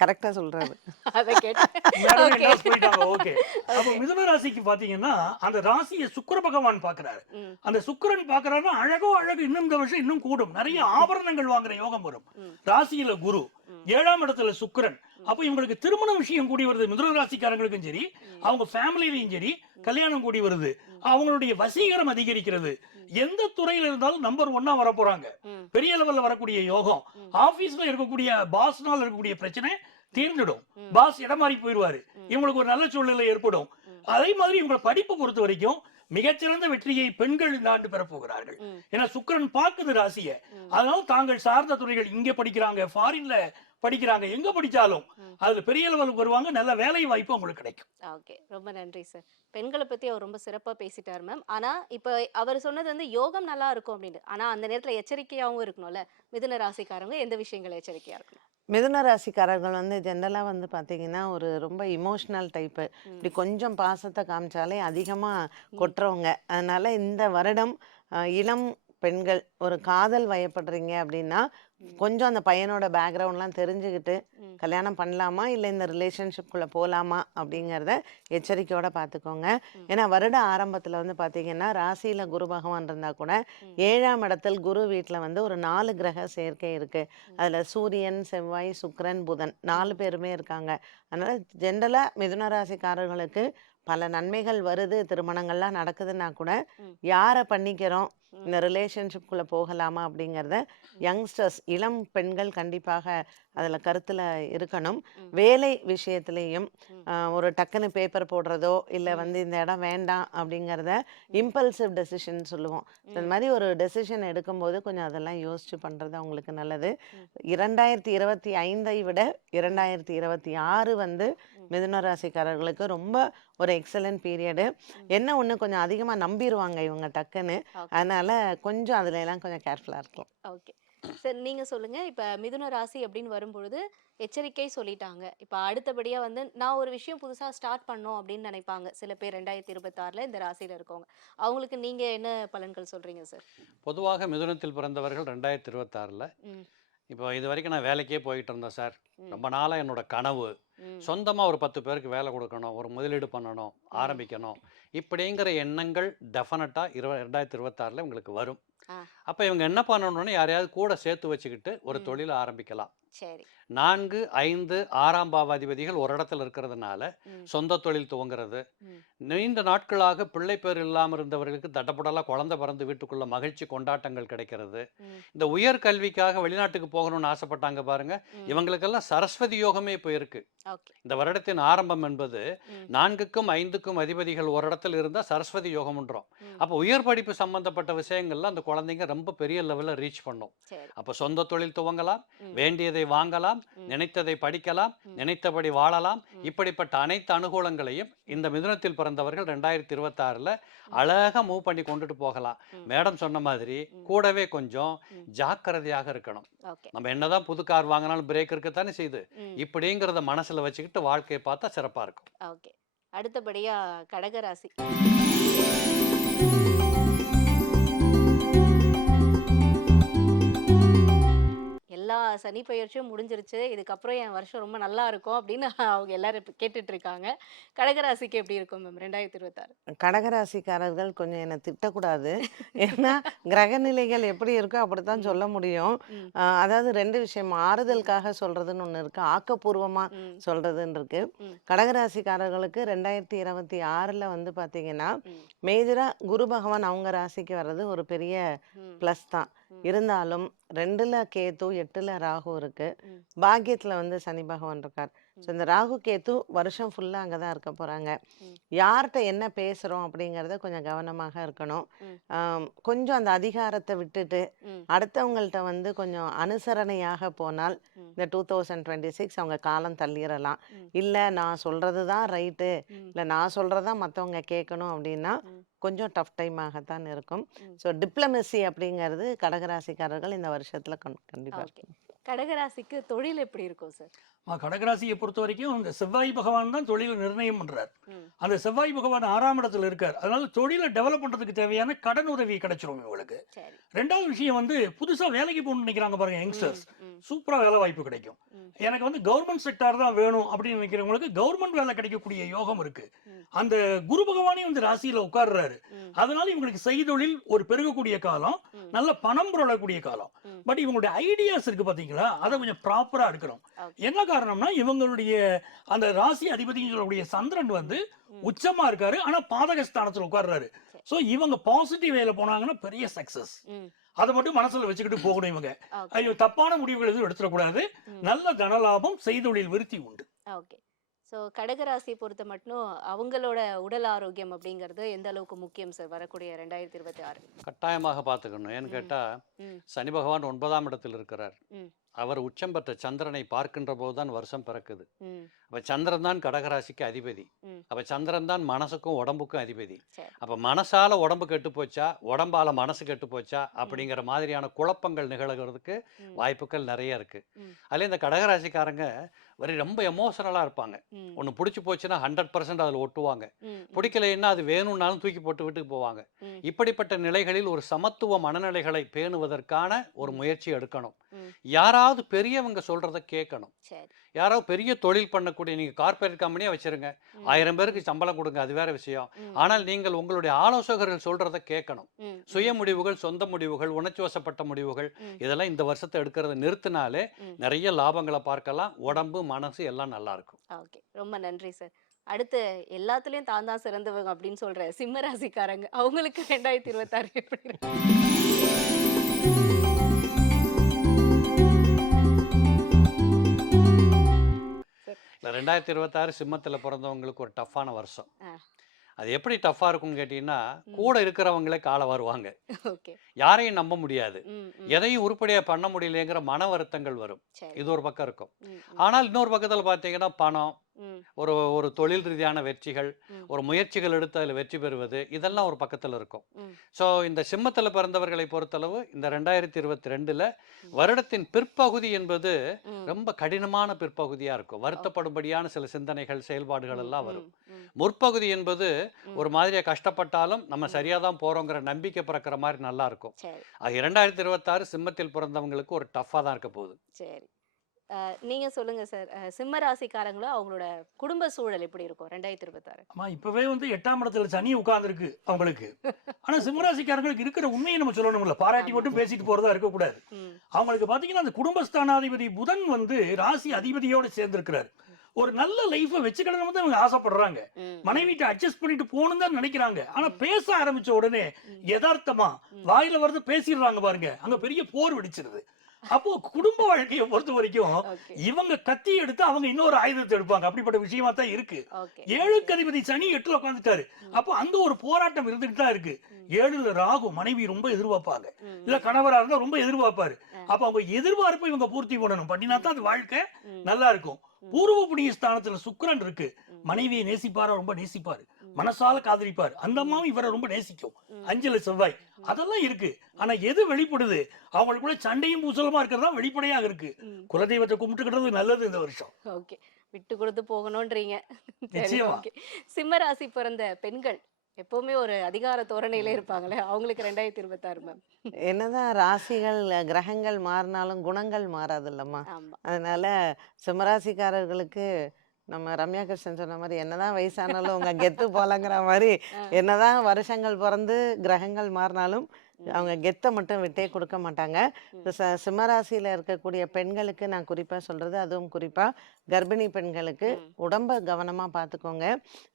கரெக்டா சொல்றாரு. அதை கேட்டேன். Madam Okay. என்ன போயிட்டாங்க. ஓகே. அப்போ மிதுன ராசிக்கு பாத்தீங்கன்னா அந்த ராசியை சுக்கிர பகவான் பாக்குறாரு. ம். அந்த சுக்கிரன் பாக்குறாருன்னா அழகோ அழகு, இன்னும் இந்த வருஷம் இன்னும் கூடும், நிறைய ஆபரணங்கள் வாங்குற யோகம் வரும். ம். ராசியில குரு, ம். 7ஆம் இடத்துல சுக்கிரன். அப்போ இவங்களுக்கு திருமண விஷயம் கூடி வருது. மிதுன ராசிக்காரங்களுக்கும் சரி, அவங்க ஃபேமிலியிலையும் சரி கல்யாணம் கூடி வருது. அவங்களுடைய வசீகரம் அதிகரிக்கிறது. எந்த துறையில இருந்தாலும் நம்பர் 1 வர போறாங்க. ம். பெரிய லெவல்ல வரக்கூடிய யோகம். ஆபீஸ்ல இருக்கக்கூடிய பாஸ்னால இருக்கக்கூடிய பிரச்சனை தீர்ந்துடும். பாஸ் இடம் மாறி போயிடுவாரு. இவங்களுக்கு ஒரு நல்ல சூழ்நிலை ஏற்படும். அதே மாதிரி இவங்க படிப்பை பொறுத்த வரைக்கும் மிகச்சிறந்த வெற்றியை பெண்கள் இந்த ஆண்டு பெற போகிறார்கள். ம். ஏன்னா சுக்கிரன் பார்க்குது ராசியை. அதனால தாங்கள் சார்ந்த துறைகள் இங்க படிக்கிறாங்க, ஃபாரின்ல படிக்கிறாங்க, எங்க படிச்சாலும் அதுல பெரிய லெவலுக்கு வருவாங்க. நல்ல வேலை வாய்ப்பு உங்களுக்கு கிடைக்கும். ஓகே. ரொம்ப நன்றி சார். பெண்களை பத்தி அவர் ரொம்ப சிறப்பா பேசிட்டார் மேம். ஆனா இப்ப அவர் சொன்னது வந்து யோகம் நல்லா இருக்கும் அப்படின்னு. ஆனா அந்த நேரத்துல எச்சரிக்கையாவும் இருக்கணும்ல. மிதுன ராசிக்காரங்க எந்த விஷயங்கள் எச்சரிக்கையா இருக்கணும்? மிதுன ராசிக்காரர்கள் வந்து ஜென்ரலாக வந்து பார்த்தீங்கன்னா ஒரு ரொம்ப இமோஷ்னல் டைப்பு. இப்படி கொஞ்சம் பாசத்தை காமிச்சாலே அதிகமாக கொட்டுறவங்க. அதனால இந்த வருடம் இளம் பெண்கள் ஒரு காதல் வயப்படுறீங்க அப்படின்னா கொஞ்சம் அந்த பையனோட பேக்ரவுண்ட்லாம் தெரிஞ்சுக்கிட்டு கல்யாணம் பண்ணலாமா இல்லை இந்த ரிலேஷன்ஷிப்குள்ளே போகலாமா அப்படிங்கிறத எச்சரிக்கையோட பார்த்துக்கோங்க. ஏன்னா வருட ஆரம்பத்தில் வந்து பார்த்தீங்கன்னா ராசியில் குரு பகவான் இருந்தால் கூட 7ஆம் இடத்தில் குரு வீட்டில் வந்து ஒரு 4 கிரக சேர்க்கை இருக்குது. அதில் சூரியன், செவ்வாய், சுக்கிரன், புதன் 4 பேருமே இருக்காங்க. அதனால் ஜென்ரலாக மிதுன ராசிக்காரர்களுக்கு பல நன்மைகள் வருது. திருமணங்கள்லாம் நடக்குதுன்னா கூட யாரை பண்ணிக்கிறோம், இந்த ரிலேஷன்ஷிப்குள்ளே போகலாமா அப்படிங்கிறத யங்ஸ்டர்ஸ் இளம் பெண்கள் கண்டிப்பாக அதில் கருத்தில் இருக்கணும். வேலை விஷயத்துலேயும் ஒரு டக்குன்னு பேப்பர் போடுறதோ இல்லை வந்து இந்த இடம் வேண்டாம் அப்படிங்கிறத இம்பல்சிவ் டெசிஷன் சொல்லுவோம். இந்த மாதிரி ஒரு டெசிஷன் எடுக்கும்போது கொஞ்சம் அதெல்லாம் யோசிச்சு பண்ணுறது அவங்களுக்கு நல்லது. 2025 விட 2026 வந்து மிதுன ராசிக்காரர்களுக்கு ரொம்ப ஒரு எக்ஸலண்ட் பீரியடு. என்ன ஒன்று கொஞ்சம் அதிகமாக நம்பிடுவாங்க இவங்க டக்குன்னு. அதனால கொஞ்சம் அதுல எல்லாம் கொஞ்சம் கேர்ஃபுல்லாக இருக்கலாம். ஓகே. சரி, நீங்க சொல்லுங்க. இப்ப மிதுன ராசி அப்படின்னு வரும்பொழுது எச்சரிக்கை சொல்லிட்டாங்க. இப்ப அடுத்தபடியா வந்து நான் ஒரு விஷயம் புதுசா ஸ்டார்ட் பண்ணணும் அப்படின்னு நினைப்பாங்க சில பேர் 2026ல இந்த ராசியில இருக்கவங்க. அவங்களுக்கு நீங்க என்ன பலன்கள் சொல்றீங்க சார்? பொதுவாக மிதுனத்தில் பிறந்தவர்கள் 2026ல் ம், இப்போ இது வரைக்கும் நான் வேலைக்கே போயிட்டு இருந்தேன் சார். ம், ரொம்ப நாளாக என்னோட கனவு ம், சொந்தமாக ஒரு 10 பேருக்கு வேலை கொடுக்கணும், ஒரு முதலீடு பண்ணணும், ஆரம்பிக்கணும், இப்படிங்கிற எண்ணங்கள் டெஃபினட்டாக 2026ல் உங்களுக்கு வரும். ஆ, அப்போ இவங்க என்ன பண்ணணும்னு யாரையாவது கூட சேர்த்து வச்சுக்கிட்டு ஒரு ம். தொழிலை ஆரம்பிக்கலாம். சரி. 4, 5, 6ஆம் பாவாதிபதிகள் ஒரு இடத்துல இருக்கிறதுனால ம், சொந்த தொழில் துவங்குறது, ம், நீண்ட நாட்களாக பிள்ளை பேர் இல்லாமல் இருந்தவர்களுக்கு தட்டப்படலாம் குழந்தை பிறந்து வீட்டுக்குள்ள மகிழ்ச்சி கொண்டாட்டங்கள் கிடைக்கிறது. ம், இந்த உயர் கல்விக்காக வெளிநாட்டுக்கு போகணும்னு ஆசைப்பட்டாங்க பாருங்க, ம். இவங்களுக்கெல்லாம் சரஸ்வதி யோகமே இப்போ இருக்கு. ஓகே. இந்த வருடத்தின் ஆரம்பம் என்பது ம், 4க்கும் 5க்கும் அதிபதிகள் ஒரு இடத்துல இருந்தால் சரஸ்வதி யோகம்ன்றோம். ம். அப்போ உயர் படிப்பு சம்பந்தப்பட்ட விஷயங்கள்ல அந்த குழந்தைங்க ரொம்ப பெரிய லெவலில் ரீச் பண்ணும். சரி. அப்போ சொந்த தொழில் துவங்கலாம், ம், வேண்டியதை வாங்கலாம், ம், நினைத்ததை படிக்கலாம், ம். நினைத்தபடி வாழலாம். ம். இப்படிப்பட்ட அனைத்து அனுகூலங்களையும் இந்த மிதுனத்தில் பிறந்தவர்கள் 2026ல் அழகாக மூவ் பண்ணி கொண்டுட்டு போகலாம். ம். மேடம் சொன்ன மாதிரி ம். கூடவே கொஞ்சம் ம். ஜாக்கிரதையாக இருக்கணும். ஓகே. நம்ம என்னதான் புது கார் வாங்கினாலும் பிரேக் இருக்கத்தானே செய்யுது. ம். இப்படிங்கிறத மனசுல வச்சுக்கிட்டு வாழ்க்கையை பார்த்தா சிறப்பா இருக்கும். ஓகே. அடுத்தபடியா கடகராசி. எல்லா சனி பெயர்ச்சியும் முடிஞ்சிருச்சு. இதுக்கப்புறம் என் வருஷம் ரொம்ப நல்லா இருக்கும் அப்படின்னு அவங்க எல்லாரும் இப்ப கேட்டுட்டு இருக்காங்க. கடகராசிக்கு எப்படி இருக்கும் மேம் 2026? கடகராசிக்காரர்கள் கொஞ்சம் என்னை திட்டக்கூடாது. ஏன்னா கிரகநிலைகள் எப்படி இருக்கோ அப்படித்தான் ம், சொல்ல முடியும். ம், அதாவது 2 விஷயம் ஆறுதலுக்காக சொல்றதுன்னு ஒண்ணு இருக்கு. ஆக்கப்பூர்வமா ம், சொல்றதுன்னு இருக்கு. ம், கடகராசிக்காரர்களுக்கு 2026ல வந்து பார்த்தீங்கன்னா, ம், மேஜரா குரு பகவான் அவங்க ராசிக்கு வர்றது ஒரு பெரிய ம், ப்ளஸ் தான். ம், இருந்தாலும் 2ல கேது, 8ல ராகு இருக்கு. ம், பாக்கியத்துல வந்து சனி பகவான் இருக்கார். ஸோ ம், இந்த ராகு கேது வருஷம் ஃபுல்லா அங்கே தான் இருக்க போறாங்க. ம், யார்கிட்ட என்ன பேசுறோம் அப்படிங்கிறத கொஞ்சம் கவனமாக இருக்கணும். ம், கொஞ்சம் அந்த அதிகாரத்தை விட்டுட்டு ம், அடுத்தவங்கள்ட்ட வந்து கொஞ்சம் அனுசரணையாக போனால் ம், இந்த 2026 அவங்க காலம் தள்ளிடலாம். ம், இல்லை நான் சொல்றது தான் ரைட்டு, ம், இல்லை நான் சொல்றதா மற்றவங்க கேட்கணும் அப்படின்னா ம், கொஞ்சம் டஃப் டைமாகத்தான் இருக்கும். ம். ஸோ டிப்ளமசி அப்படிங்கிறது கடகராசிக்காரர்கள் இந்த வருஷத்துல கண்டிப்பா ஓகே. கடகராசிக்கு தொழில் எப்படி இருக்கும் சார்? கடகராசியை பொறுத்த வரைக்கும் இந்த செவ்வாய் பகவான் தான் தொழிலை நிர்ணயம் பண்றார். ம், அந்த செவ்வாய் பகவான் 6ஆம் இடத்துல இருக்கார். அதனால தொழிலை டெவலப் பண்றதுக்கு தேவையான கடன் உதவி கிடைச்சிரும் இவங்களுக்கு. சரி. 2வது விஷயம் வந்து புதுசா வேலைக்கு போகணும்னு நினைக்கிறாங்க பாருங்க யங்ஸ்டர்ஸ், ம், ம், சூப்பரா வேலை வாய்ப்பு கிடைக்கும். ம், எனக்கு வந்து கவர்மெண்ட் செக்டார் தான் வேணும் அப்படின்னு நினைக்கிறவங்களுக்கு கவர்மெண்ட் வேலை கிடைக்கக்கூடிய யோகம் இருக்கு. ம், அந்த குரு பகவானையும் இந்த ராசியில உட்கார்றாரு. ம், அதனால இவங்களுக்கு செய்தொழில் ஒரு பெருகக்கூடிய காலம், ம், நல்ல பணம் புரளக்கூடிய காலம். ம். பட் இவங்களுடைய ஐடியாஸ் இருக்கு பாத்தீங்களா, அதை கொஞ்சம் ப்ராப்பரா எடுக்கணும். ஓகே. என்ன காரணம்னா இவங்களுடைய அந்த ராசி அதிபதினு சொல்லக்கூடிய சந்திரன் வந்து ம். உச்சமா இருக்காரு, ஆனா பாதகஸ்தானத்துல உட்கார்றாரு. சரி. சோ இவங்க பாசிட்டிவ் வேல போனாங்கன்னா பெரிய சக்சஸ். ம், அதை மட்டும் மனசுல வச்சுக்கிட்டு போகணும் இவங்க. ஓகே. ஐயோ தப்பான முடிவுகள் எதுவும் எடுத்துடக்கூடாது. ம், நல்ல தனலாபம், செய்தொழில் விருத்தி உண்டு. ஓகே. ஸோ கடகராசியை பொறுத்த மட்டும் அவங்களோட உடல் ஆரோக்கியம் அப்படிங்கிறது எந்த அளவுக்கு முக்கியம் சார் வரக்கூடிய 2026? கட்டாயமாக பார்த்துக்கணும். ஏன்னு ம், கேட்டால் ம், சனி பகவான் 9ஆம் இடத்தில் இருக்கிறார். ம், அவர் உச்சம் பெற்ற சந்திரனை பார்க்கின்ற போது தான் வருஷம் பிறக்குது. ம், அப்போ சந்திரன் தான் கடகராசிக்கு அதிபதி. ம். அப்போ சந்திரன் தான் மனசுக்கும் உடம்புக்கும் அதிபதி. சரி. அப்போ மனசால உடம்பு கெட்டு போச்சா, உடம்பால மனசு கெட்டு போச்சா ம், அப்படிங்கிற மாதிரியான குழப்பங்கள் நிகழ்கிறதுக்கு ம், வாய்ப்புகள் நிறைய இருக்கு. ம், அதில் இந்த கடகராசிக்காரங்க ரொம்ப எமோஷனலாக இருப்பாங்க. ம், ஒன்று பிடிச்சி போச்சுன்னா 100% அதில் ஒட்டுவாங்க. ம், ம், பிடிக்கலைன்னா அது வேணும்னாலும் தூக்கி போட்டு வீட்டுக்கு போவாங்க. ம், இப்படிப்பட்ட நிலைகளில் ஒரு சமத்துவ மனநிலைகளை பேணுவதற்கான ஒரு ம், முயற்சி எடுக்கணும். ம். யாராவது பெரியவங்க சொல்றத கேட்கணும். சரி. யாராவது பெரிய தொழில் பண்ணக்கூடிய நீங்க கார்ப்பரேட் கம்பெனியா வச்சிருங்க, ம், 1000 பேருக்கு சம்பளம் கொடுங்க, அது வேற விஷயம். ம், ஆனால் நீங்கள் உங்களுடைய ஆலோசகர்கள் சொல்றத கேட்கணும். ம், சுய முடிவுகள், சொந்த முடிவுகள், உணர்ச்சி வசப்பட்ட முடிவுகள் ம், இதெல்லாம் இந்த வருஷத்தை எடுக்கிறத நிறுத்தினாலே ம். நிறைய லாபங்களை பார்க்கலாம். உடம்பு மனசு எல்லாம் நல்லா இருக்கும். ஓகே. ரொம்ப நன்றி சார். அடுத்து எல்லாத்துலயும் தான் தான் சிறந்தவங்க அப்படின்னு சொல்ற சிம்ம ராசிக்காரங்க அவங்களுக்கு 2026 எப்படி இருக்கு? இல்லை 2026 சிம்மத்தில் பிறந்தவங்களுக்கு ஒரு டஃப்பான வருஷம். ஆ, அது எப்படி டஃப்பாக இருக்கும்னு கேட்டிங்கன்னா, ம். கூட இருக்கிறவங்களே காலை வருவாங்க. ஓகே. யாரையும் நம்ப முடியாது. ம், ம். எதையும் உருப்படியாக பண்ண முடியலைங்கிற மன வருத்தங்கள் வரும். சரி. இது ஒரு பக்கம் இருக்கும். ம், ம், ஆனால் இன்னொரு பக்கத்தில் பார்த்தீங்கன்னா பணம், ம். ஒரு ஒரு தொழில் ரீதியான வெற்றிகள், ம். ஒரு முயற்சிகள் எடுத்து அதில் வெற்றி பெறுவது, இதெல்லாம் ஒரு பக்கத்தில் இருக்கும். ம். ஸோ இந்த சிம்மத்தில் பிறந்தவர்களை பொறுத்தளவு இந்த 2022ல் வருடத்தின் பிற்பகுதி என்பது ம். ரொம்ப கடினமான பிற்பகுதியாக இருக்கும். வருத்தப்படும்படியான சில சிந்தனைகள், செயல்பாடுகள் எல்லாம் ம். வரும். ம். முற்பகுதி என்பது ம். ஒரு மாதிரியா கஷ்டப்பட்டாலும் நம்ம சரியாக தான் போகிறோங்கிற நம்பிக்கை பிறக்கிற மாதிரி நல்லா இருக்கும். சரி 2026 சிம்மத்தில் பிறந்தவங்களுக்கு ஒரு டஃப்பாக தான் இருக்க போகுது. சரி நீங்க சொல்லுங்க சார். சிம்ம ராசிக்காரங்களும் அவங்களோட குடும்ப சூழல் எப்படி இருக்கும் 2026? ஆமா இப்பவே வந்து 8ஆம் இடத்துல சனி உட்கார்ந்துருக்கு அவங்களுக்கு. ஆனா சிம்மராசிக்காரங்களுக்கு இருக்கிற உண்மையை நம்ம சொல்லணும்ல, பாராட்டி மட்டும் பேசிட்டு போறதா இருக்கக்கூடாது. ம். அவங்களுக்கு பாத்தீங்கன்னா அந்த குடும்பஸ்தானாதிபதி புதன் வந்து ராசி அதிபதியோட சேர்ந்திருக்கிறார். ஒரு நல்ல லைஃபை வச்சுக்கணும்னு தான் அவங்க ஆசைப்படுறாங்க. ம். மனைவிட்ட அட்ஜஸ்ட் பண்ணிட்டு போகணும் தான் நினைக்கிறாங்க. ஆனா பேச ஆரம்பிச்ச உடனே யதார்த்தமா வாயில வரது பேசிடுறாங்க பாருங்க, அங்க பெரிய போர் வெடிச்சிருது. அப்போ குடும்ப வாழ்க்கையை பொறுத்த வரைக்கும் ஓகே இவங்க கத்தி எடுத்து அவங்க இன்னொரு ஆயுதத்தை எடுப்பாங்க. அப்படிப்பட்ட விஷயமா தான் இருக்கு. ஓகே 7க்கு அதிபதி சனி 8ல உட்காந்துட்டாரு. அப்போ அங்க ஒரு போராட்டம் இருந்துட்டு தான் இருக்கு. 7ல ராகு மனைவி ரொம்ப எதிர்பார்ப்பாங்க, ம். இல்ல கணவரா இருந்தா ரொம்ப எதிர்பார்ப்பாரு. அப்ப அவங்க எதிர்பார்ப்பை இவங்க பூர்த்தி பண்ணணும். பண்ணினா தான் அது வாழ்க்கை ம். நல்லா இருக்கும். பூர்வ புண்ணிய ஸ்தானத்துல சுக்கிரன் இருக்கு. மனைவியை நேசிப்பாரா, ரொம்ப நேசிப்பாரு, மனசால காதலிப்பார். அந்த அம்மாவும் இவரை ரொம்ப நேசிக்கும். 5ல செவ்வாய் அதெல்லாம் இருக்கு. ஆனா எது வெளிப்படுது, அவங்களுக்குள்ள சண்டையும் பூசலமா இருக்கிறதா வெளிப்படையாக இருக்கு. ம். குலதெய்வத்தை கும்பிட்டுக்கிறது நல்லது இந்த வருஷம். ஓகே விட்டு கொடுத்து போகணும்ன்றீங்க. சரி நிச்சயமா. ஓகே சிம்ம ராசி பிறந்த பெண்கள் எப்பவுமே ஒரு அதிகார தோரணையிலே இருப்பாங்களே, அவங்களுக்கு 2026 மேம். என்னதான் ராசிகள் கிரகங்கள் மாறினாலும் குணங்கள் மாறாதுல்லம்மா. ஆமா அதனால சிம்மராசிக்காரர்களுக்கு நம்ம ரம்யா கிருஷ்ணன் சொன்ன மாதிரி என்னதான் வயசானாலும் உங்க கெத்து போலங்கிற மாதிரி என்னதான் வருஷங்கள் பிறந்து கிரகங்கள் மாறினாலும் அவங்க கெத்தை மட்டும் விட்டே கொடுக்க மாட்டாங்க. சிம்மராசியில் இருக்கக்கூடிய பெண்களுக்கு நான் குறிப்பாக சொல்கிறது, அதுவும் குறிப்பாக கர்ப்பிணி பெண்களுக்கு உடம்ப கவனமாக பார்த்துக்கோங்க.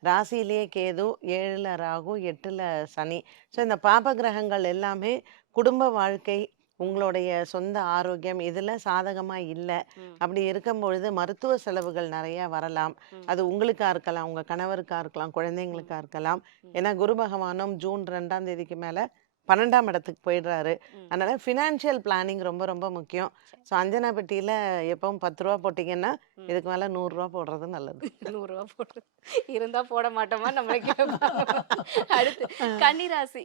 ராசியிலேயே கேது, 7ல் ராகு, 8ல் சனி. ஸோ இந்த பாப கிரகங்கள் எல்லாமே குடும்ப வாழ்க்கை, உங்களுடைய சொந்த ஆரோக்கியம் இதில் சாதகமாக இல்லை. அப்படி இருக்கும் பொழுது மருத்துவ செலவுகள் நிறையா வரலாம். அது உங்களுக்கா இருக்கலாம், உங்கள் கணவருக்கா இருக்கலாம், குழந்தைங்களுக்கா இருக்கலாம். ஏன்னா குரு பகவானும் ஜூன் 2ஆம் தேதிக்கு மேலே 12ஆம் இடத்துக்கு போயிடுறாரு. அதனால் ஃபினான்ஷியல் பிளானிங் ரொம்ப ரொம்ப முக்கியம். ஸோ அஞ்சனா பெட்டியில் எப்பவும் 10 ரூபா போட்டிங்கன்னா இதுக்கு மேலே 100 ரூபா போடுறது நல்லது. 100 ரூபா போடுறது இருந்தா போட மாட்டோமா நம்மள கேட்பாங்க. அடுத்து கன்னிராசி.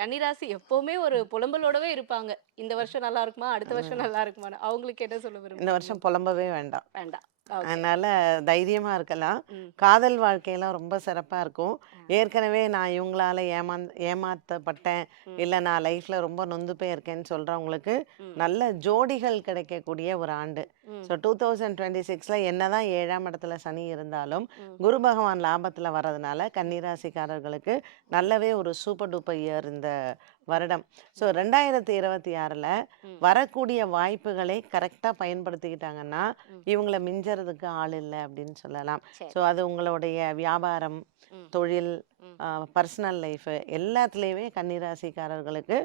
கன்னிராசி எப்பவுமே ஒரு புலம்பலோடவே இருப்பாங்க. இந்த வருஷம் நல்லா இருக்குமா, அடுத்த வருஷம் நல்லா இருக்குமா, அவங்களுக்கு என்ன சொல்ல இந்த விரும்புறீங்க? வருஷம் புலம்பவே வேண்டாம். வேண்டாம். ஓகே அதனால தைரியமா இருக்கலாம். ம். காதல் வாழ்க்கையெல்லாம் ரொம்ப சிறப்பா இருக்கும். ஏற்கனவே நான் இவங்களால ஏமாத்தப்பட்டேன், இல்ல நான் லைஃப்ல ரொம்ப நொந்து போயிருக்கேன்னு சொல்றவங்களுக்கு நல்ல ஜோடிகள் கிடைக்கக்கூடிய ஒரு ஆண்டு. ஸோ 2026ல என்னதான் 7ஆம் இடத்துல சனி இருந்தாலும் குரு பகவான் லாபத்துல வர்றதுனால கன்னிராசிக்காரர்களுக்கு நல்லவே ஒரு சூப்பர் டூப்பர் இயர் இந்த வருடம். ஸோ 2026ல் வரக்கூடிய வாய்ப்புகளை கரெக்டாக பயன்படுத்திக்கிட்டாங்கன்னா இவங்களை மிஞ்சறதுக்கு ஆள் இல்லை அப்படின்னு சொல்லலாம். சரி. ஸோ அது உங்களுடைய வியாபாரம், தொழில், பர்சனல் லைஃபு எல்லாத்துலேயுமே கன்னிராசிக்காரர்களுக்கு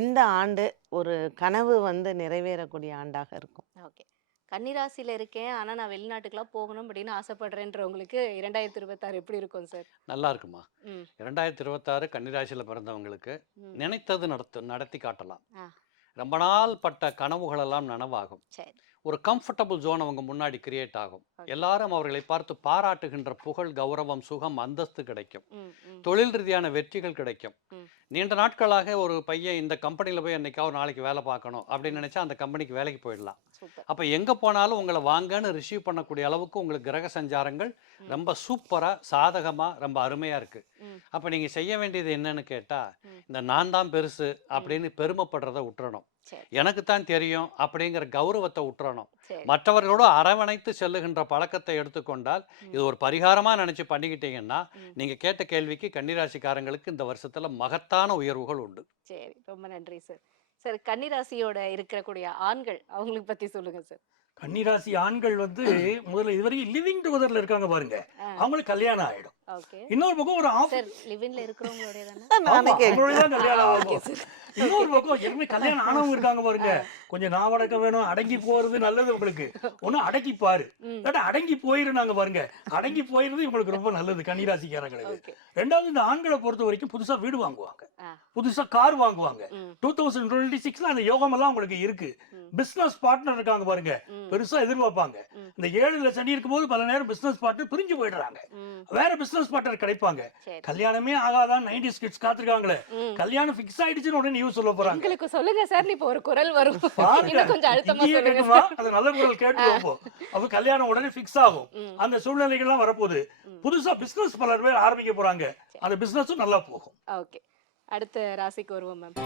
இந்த ஆண்டு ஒரு கனவு வந்து நிறைவேறக்கூடிய ஆண்டாக இருக்கும். ஓகே கன்னிராசியில இருக்கேன் ஆனா நான் வெளிநாட்டுக்குலாம் போகணும் அப்படின்னு ஆசைப்படுறேன்றவங்களுக்கு 2026 எப்படி இருக்கும் சார்? நல்லா இருக்குமா. ம். 2026 கன்னிராசியில் பிறந்தவங்களுக்கு நினைத்தது நடத்தி காட்டலாம். ஆ. ரொம்ப நாள் பட்ட கனவுகளெல்லாம் நனவாகும். சரி ஒரு கம்ஃபர்டபுள் ஜோன் அவங்க முன்னாடி கிரியேட் ஆகும். எல்லாரும் அவர்களை பார்த்து பாராட்டுகின்ற புகழ், கௌரவம், சுகம், அந்தஸ்து கிடைக்கும். தொழில் ரீதியான வெற்றிகள் கிடைக்கும். நீண்ட நாட்களாக ஒரு பையன் இந்த கம்பெனியில் போய் என்னைக்காவது நாளைக்கு வேலை பார்க்கணும் அப்படின்னு நினைச்சா அந்த கம்பெனிக்கு வேலைக்கு போயிடலாம். அப்போ எங்கே போனாலும் உங்களை வாங்கன்னு ரிசீவ் பண்ணக்கூடிய அளவுக்கு உங்களுக்கு கிரக சஞ்சாரங்கள் ரொம்ப சூப்பராக, சாதகமாக, ரொம்ப அருமையாக இருக்குது. அப்போ நீங்கள் செய்ய வேண்டியது என்னன்னு கேட்டால், இந்த நான் தான் பெருசு அப்படின்னு பெருமைப்படுறதை விட்டுறணும். எனக்கு தான் தெரியும் அப்படிங்கிற கௌரவத்தை விட்டுறணும். மற்றவர்களோடு அரவணைத்து செல்லுகின்ற பழக்கத்தை எடுத்துக்கொண்டால் இது ஒரு பரிகாரமாக நினச்சி பண்ணிக்கிட்டீங்கன்னா நீங்கள் கேட்ட கேள்விக்கு கன்னிராசிக்காரங்களுக்கு இந்த வருஷத்தில் மகத்தான உயர்வுகள் உண்டு. சரி ரொம்ப நன்றி சார். சார் கன்னிராசியோட இருக்கக்கூடிய ஆண்கள் அவங்களுக்கு பற்றி சொல்லுங்க சார். கன்னிராசி ஆண்கள் வந்து முதல்ல இதுவரைக்கும் லிவிங் டுகெதர்ல இருக்காங்க பாருங்க, அவங்களுக்கு கல்யாணம் ஆயிடும். ஓகே இன்னொரு பக்கம் ஒரு சார் லிவிங்ல இருக்கிறவங்களோட தானே? ஆமா, அவங்களோடதான் கல்யாணம் ஆகும். இன்னொரு பக்கம் ஏற்கனவே கல்யாணம் ஆனவங்க இருக்காங்க பாருங்க, கொஞ்சம் நாவடக்கம் வேணும், அடங்கி போறது நல்லது உங்களுக்கு. ஒன்னும் அடக்கி பாரு, இல்லாட்டா அடங்கி போயிருந்தாங்க பாருங்க, அடங்கி போயிருது உங்களுக்கு ரொம்ப நல்லது கன்னிராசிக்காரங்களுக்கு. ரெண்டாவது இந்த ஆண்களை பொறுத்த வரைக்கும் புதுசா வீடு வாங்குவாங்க. புதுசா கார் வாங்குவாங்க. ம். 2026ல அந்த யோகம் எல்லாம் உங்களுக்கு இருக்கு. ம். பிசினஸ் பார்ட்னர் இருக்காங்க பாருங்க, ம். பெருசா எதிர்பார்ப்பாங்க. ம். இந்த 7ல சனி இருக்கும்போது பல நேரம் பிசினஸ் பார்ட்னர் பிரிஞ்சு போயிடுறாங்க. ம். வேற பிசினஸ் பார்ட்னர் கிடைப்பாங்க. சரி. கல்யாணமே ஆகாதான் 90s கிட்ஸ் காத்திருக்காங்களே, ம். கல்யாணம் ஃபிக்ஸ் ஆயிடுச்சுன்னு உடனே நியூஸ் சொல்ல போறாங்க. எங்களுக்கு சொல்லுங்க சார், இப்போ ஒரு குரல் வரும். பாருங்க, இன்னும் கொஞ்சம் அழுத்தமா இங்கேயே சொல்லுங்க கேட்குமா? சார். அது நல்ல குரல் கேட்டு வைப்போம். அப்ப கல்யாணம் உடனே ஃபிக்ஸ் ஆகும். ம். அந்த சூழ்நிலைகள்லாம் வரப்போகுது. ம். புதுசா பிசினஸ் பலர் பேர் ஆரம்பிக்க போறாங்க. அந்த பிசினஸும் நல்லா போகும். ஓகே, அடுத்த ராசிக்கு வருவோம் மேம்.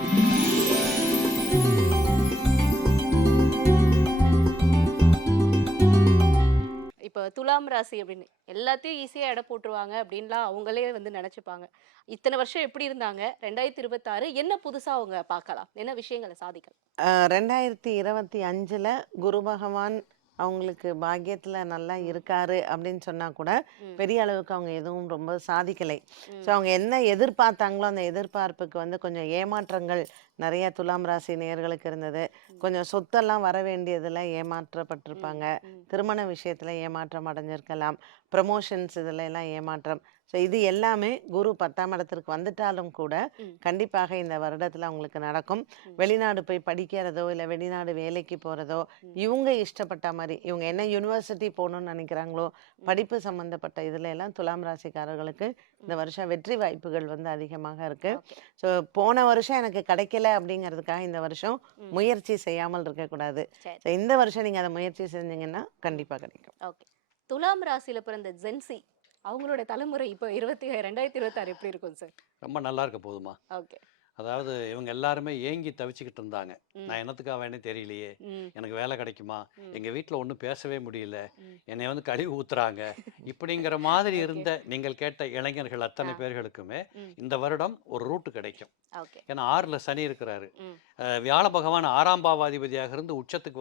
இப்போ துலாம் ராசி அப்படின்னு எல்லாத்தையும் ஈஸியா எடை போட்டுருவாங்க அப்படின்லாம் அவங்களே வந்து நினைச்சுப்பாங்க. இத்தனை வருஷம் எப்படி இருந்தாங்க, 2026 என்ன புதுசா அவங்க பார்க்கலாம், என்ன விஷயங்களை சாதிக்கலாம்? 2025ல குரு பகவான் அவங்களுக்கு பாக்கியத்துல நல்லா இருக்காரு அப்படின்னு சொன்னா கூட ம். பெரிய அளவுக்கு அவங்க எதுவும் ரொம்ப சாதிக்கலை. ம். ஸோ அவங்க என்ன எதிர்பார்த்தாங்களோ அந்த எதிர்பார்ப்புக்கு வந்து கொஞ்சம் ஏமாற்றங்கள் நிறைய துலாம் ராசி நேயர்களுக்கு இருந்தது. கொஞ்சம் சொத்தெல்லாம் வர வேண்டியதுல ஏமாற்றப்பட்டிருப்பாங்க. ம். திருமண விஷயத்துல ஏமாற்றம் அடைஞ்சிருக்கலாம். ப்ரமோஷன்ஸ் இதுல எல்லாம் ஏமாற்றம். ஸோ இது எல்லாமே குரு 10ஆம் இடத்திற்கு வந்துட்டாலும் கூட ம். கண்டிப்பாக இந்த வருடத்துல அவங்களுக்கு நடக்கும். ம். வெளிநாடு போய் படிக்கிறதோ இல்லை வெளிநாடு வேலைக்கு போகிறதோ ம். இவங்க இஷ்டப்பட்ட மாதிரி இவங்க என்ன யூனிவர்சிட்டி போகணும்னு நினைக்கிறாங்களோ படிப்பு சம்மந்தப்பட்ட இதுல எல்லாம் துலாம் ராசிக்காரர்களுக்கு இந்த வருஷம் வெற்றி வாய்ப்புகள் வந்து அதிகமாக இருக்கு. ஓகே. ஸோ போன வருஷம் எனக்கு கிடைக்கல அப்படிங்கிறதுக்காக இந்த வருஷம் ம். முயற்சி செய்யாமல் இருக்கக்கூடாது. சரி. ஸோ இந்த வருஷம் நீங்கள் அதை முயற்சி செஞ்சீங்கன்னா கண்டிப்பாக கிடைக்கும். ஓகே. துலாம் ராசியில பிறந்த ஜென்சி அவங்களோட தலைமுறை இப்போ 2026 எப்படி இருக்கும் சார்? ரொம்ப நல்லா இருக்க போதுமா. ஓகே. அதாவது இவங்க எல்லாருமே ஏங்கி தவிச்சுக்கிட்டு இருந்தாங்க. ம். நான் என்னத்துக்காக வேணே தெரியலையே, ம். எனக்கு வேலை கிடைக்குமா, ம். எங்கள் வீட்டில் ஒன்றும் பேசவே முடியல, ம். என்னை வந்து கழிவு ஊத்துறாங்க, இப்படிங்கிற மாதிரி ஓகே. இருந்த நீங்கள் கேட்ட இளைஞர்கள் அத்தனை ஆ. பேர்களுக்குமே ம். இந்த வருடம் ஒரு ரூட்டு கிடைக்கும். ஓகே. ஏன்னா 6ல் சனி இருக்கிறாரு. ம். வியாழ பகவான் 6ஆம் பாவாதிபதியாக இருந்து உச்சத்துக்கு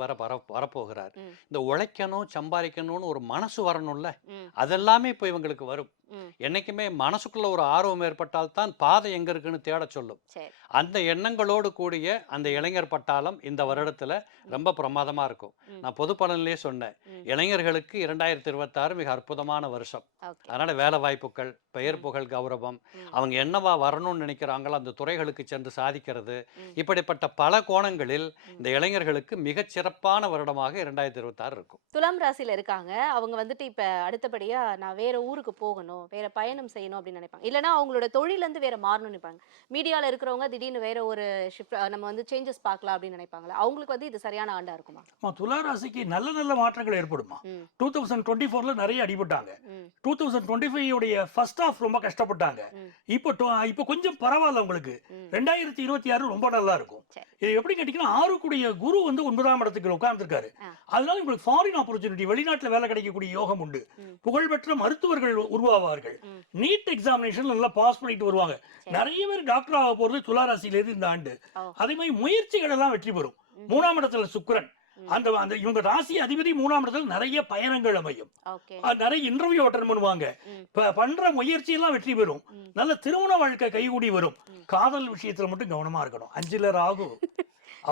வரப்போகிறார். ம். இந்த உழைக்கணும் சம்பாதிக்கணும்னு ஒரு மனசு வரணும்ல, ம். அதெல்லாமே இப்போ இவங்களுக்கு வரும். ம். என்னைக்குமே மனசுக்குள்ள ஒரு ஆர்வம் ஏற்பட்டால் தான் பாதை எங்க இருக்குன்னு தேட சொல்லும். சரி. அந்த எண்ணங்களோடு கூடிய அந்த இளைஞர் பட்டாளம் இந்த வருடத்துல ரொம்ப பிரமாதமா இருக்கும். ம். நான் பொது பலனிலே சொன்னேன், ம். இளைஞர்களுக்கு 2026 மிக அற்புதமான வருஷம். ஓகே. அதனால வேலை வாய்ப்புகள், பெயர் ம். புகழ், கௌரவம், ம். அவங்க என்னவா வரணும்னு நினைக்கிறாங்களோ அந்த துறைகளுக்கு சென்று சாதிக்கிறது, ம். இப்படிப்பட்ட பல கோணங்களில் இந்த இளைஞர்களுக்கு மிகச் சிறப்பான வருடமாக 2026 இருக்கும். துலாம் ராசியில இருக்காங்க. அவங்க வந்துட்டு இப்ப அடுத்தபடியா நான் வேற ஊருக்கு போகணும், வேற பயணம் செய்யணும் அப்படின்னு நினைப்பாங்க. இல்லைன்னா அவங்களோட தொழில இருந்து வேற மாறணும்னு நினைப்பாங்க. மீடியால இருக்கிறவங்க திடீர்னு வேற ஒரு ஷிஃப்ட் நம்ம வந்து சேஞ்சஸ் பார்க்கலாம் அப்படின்னு நினைப்பாங்களா? அவங்களுக்கு வந்து இது சரியான ஆண்டா இருக்குமா? துலா ராசிக்கு நல்ல நல்ல மாற்றங்கள் ஏற்படுமா. ம். 2024ல நிறைய அடிபட்டாங்க. ம். 2025 உடைய ஃபர்ஸ்ட் ஹாஃப் ரொம்ப கஷ்டப்பட்டாங்க. ம். இப்போ கொஞ்சம் பரவாயில்ல உங்களுக்கு. ம். 2026 ரொம்ப நல்லா இருக்கும். சரி. இது எப்படி கேட்டீங்கன்னா 6க்குடைய குரு வந்து 9ஆம் இடத்துக்கு உட்கார்ந்துருக்காரு. ஆ. அதனால உங்களுக்கு ஃபாரின் ஆப்பர்ச்சுனிட்டி, வெளிநாட்டுல வேலை கிடைக்கக்கூடிய யோகம் உண்டு. ம். புகழ்பெற்ற மருத்துவர்கள் உருவாவார்கள். ம். நீட் எக்ஸாமினேஷன் நல்லா பாஸ் பண்ணிட்டு வருவாங்க. சரி. நிறைய பேர் டாக்டர் ஆக போறது துலா ராசியில இருந்து இந்த ஆண்டு. ஓ. அதே மாதிரி முயற்சிகள் எல்லாம் வெற்றி பெறும். ம். 3ஆம் இடத்துல சுக்கிரன். ம். அந்த அந்த இவங்க ராசி அதிபதி 3ஆம் இடத்துல நிறைய பயணங்கள் அமையும். ஓகே. நிறைய இன்டர்வியூ அட்டன் பண்ணுவாங்க. ம். பண்ற முயற்சி எல்லாம் வெற்றி பெறும். ம். நல்ல திருமண வாழ்க்கை கைகூடி வரும். ம். காதல் விஷயத்துல மட்டும் கவனமா இருக்கணும். 5ல ராகு.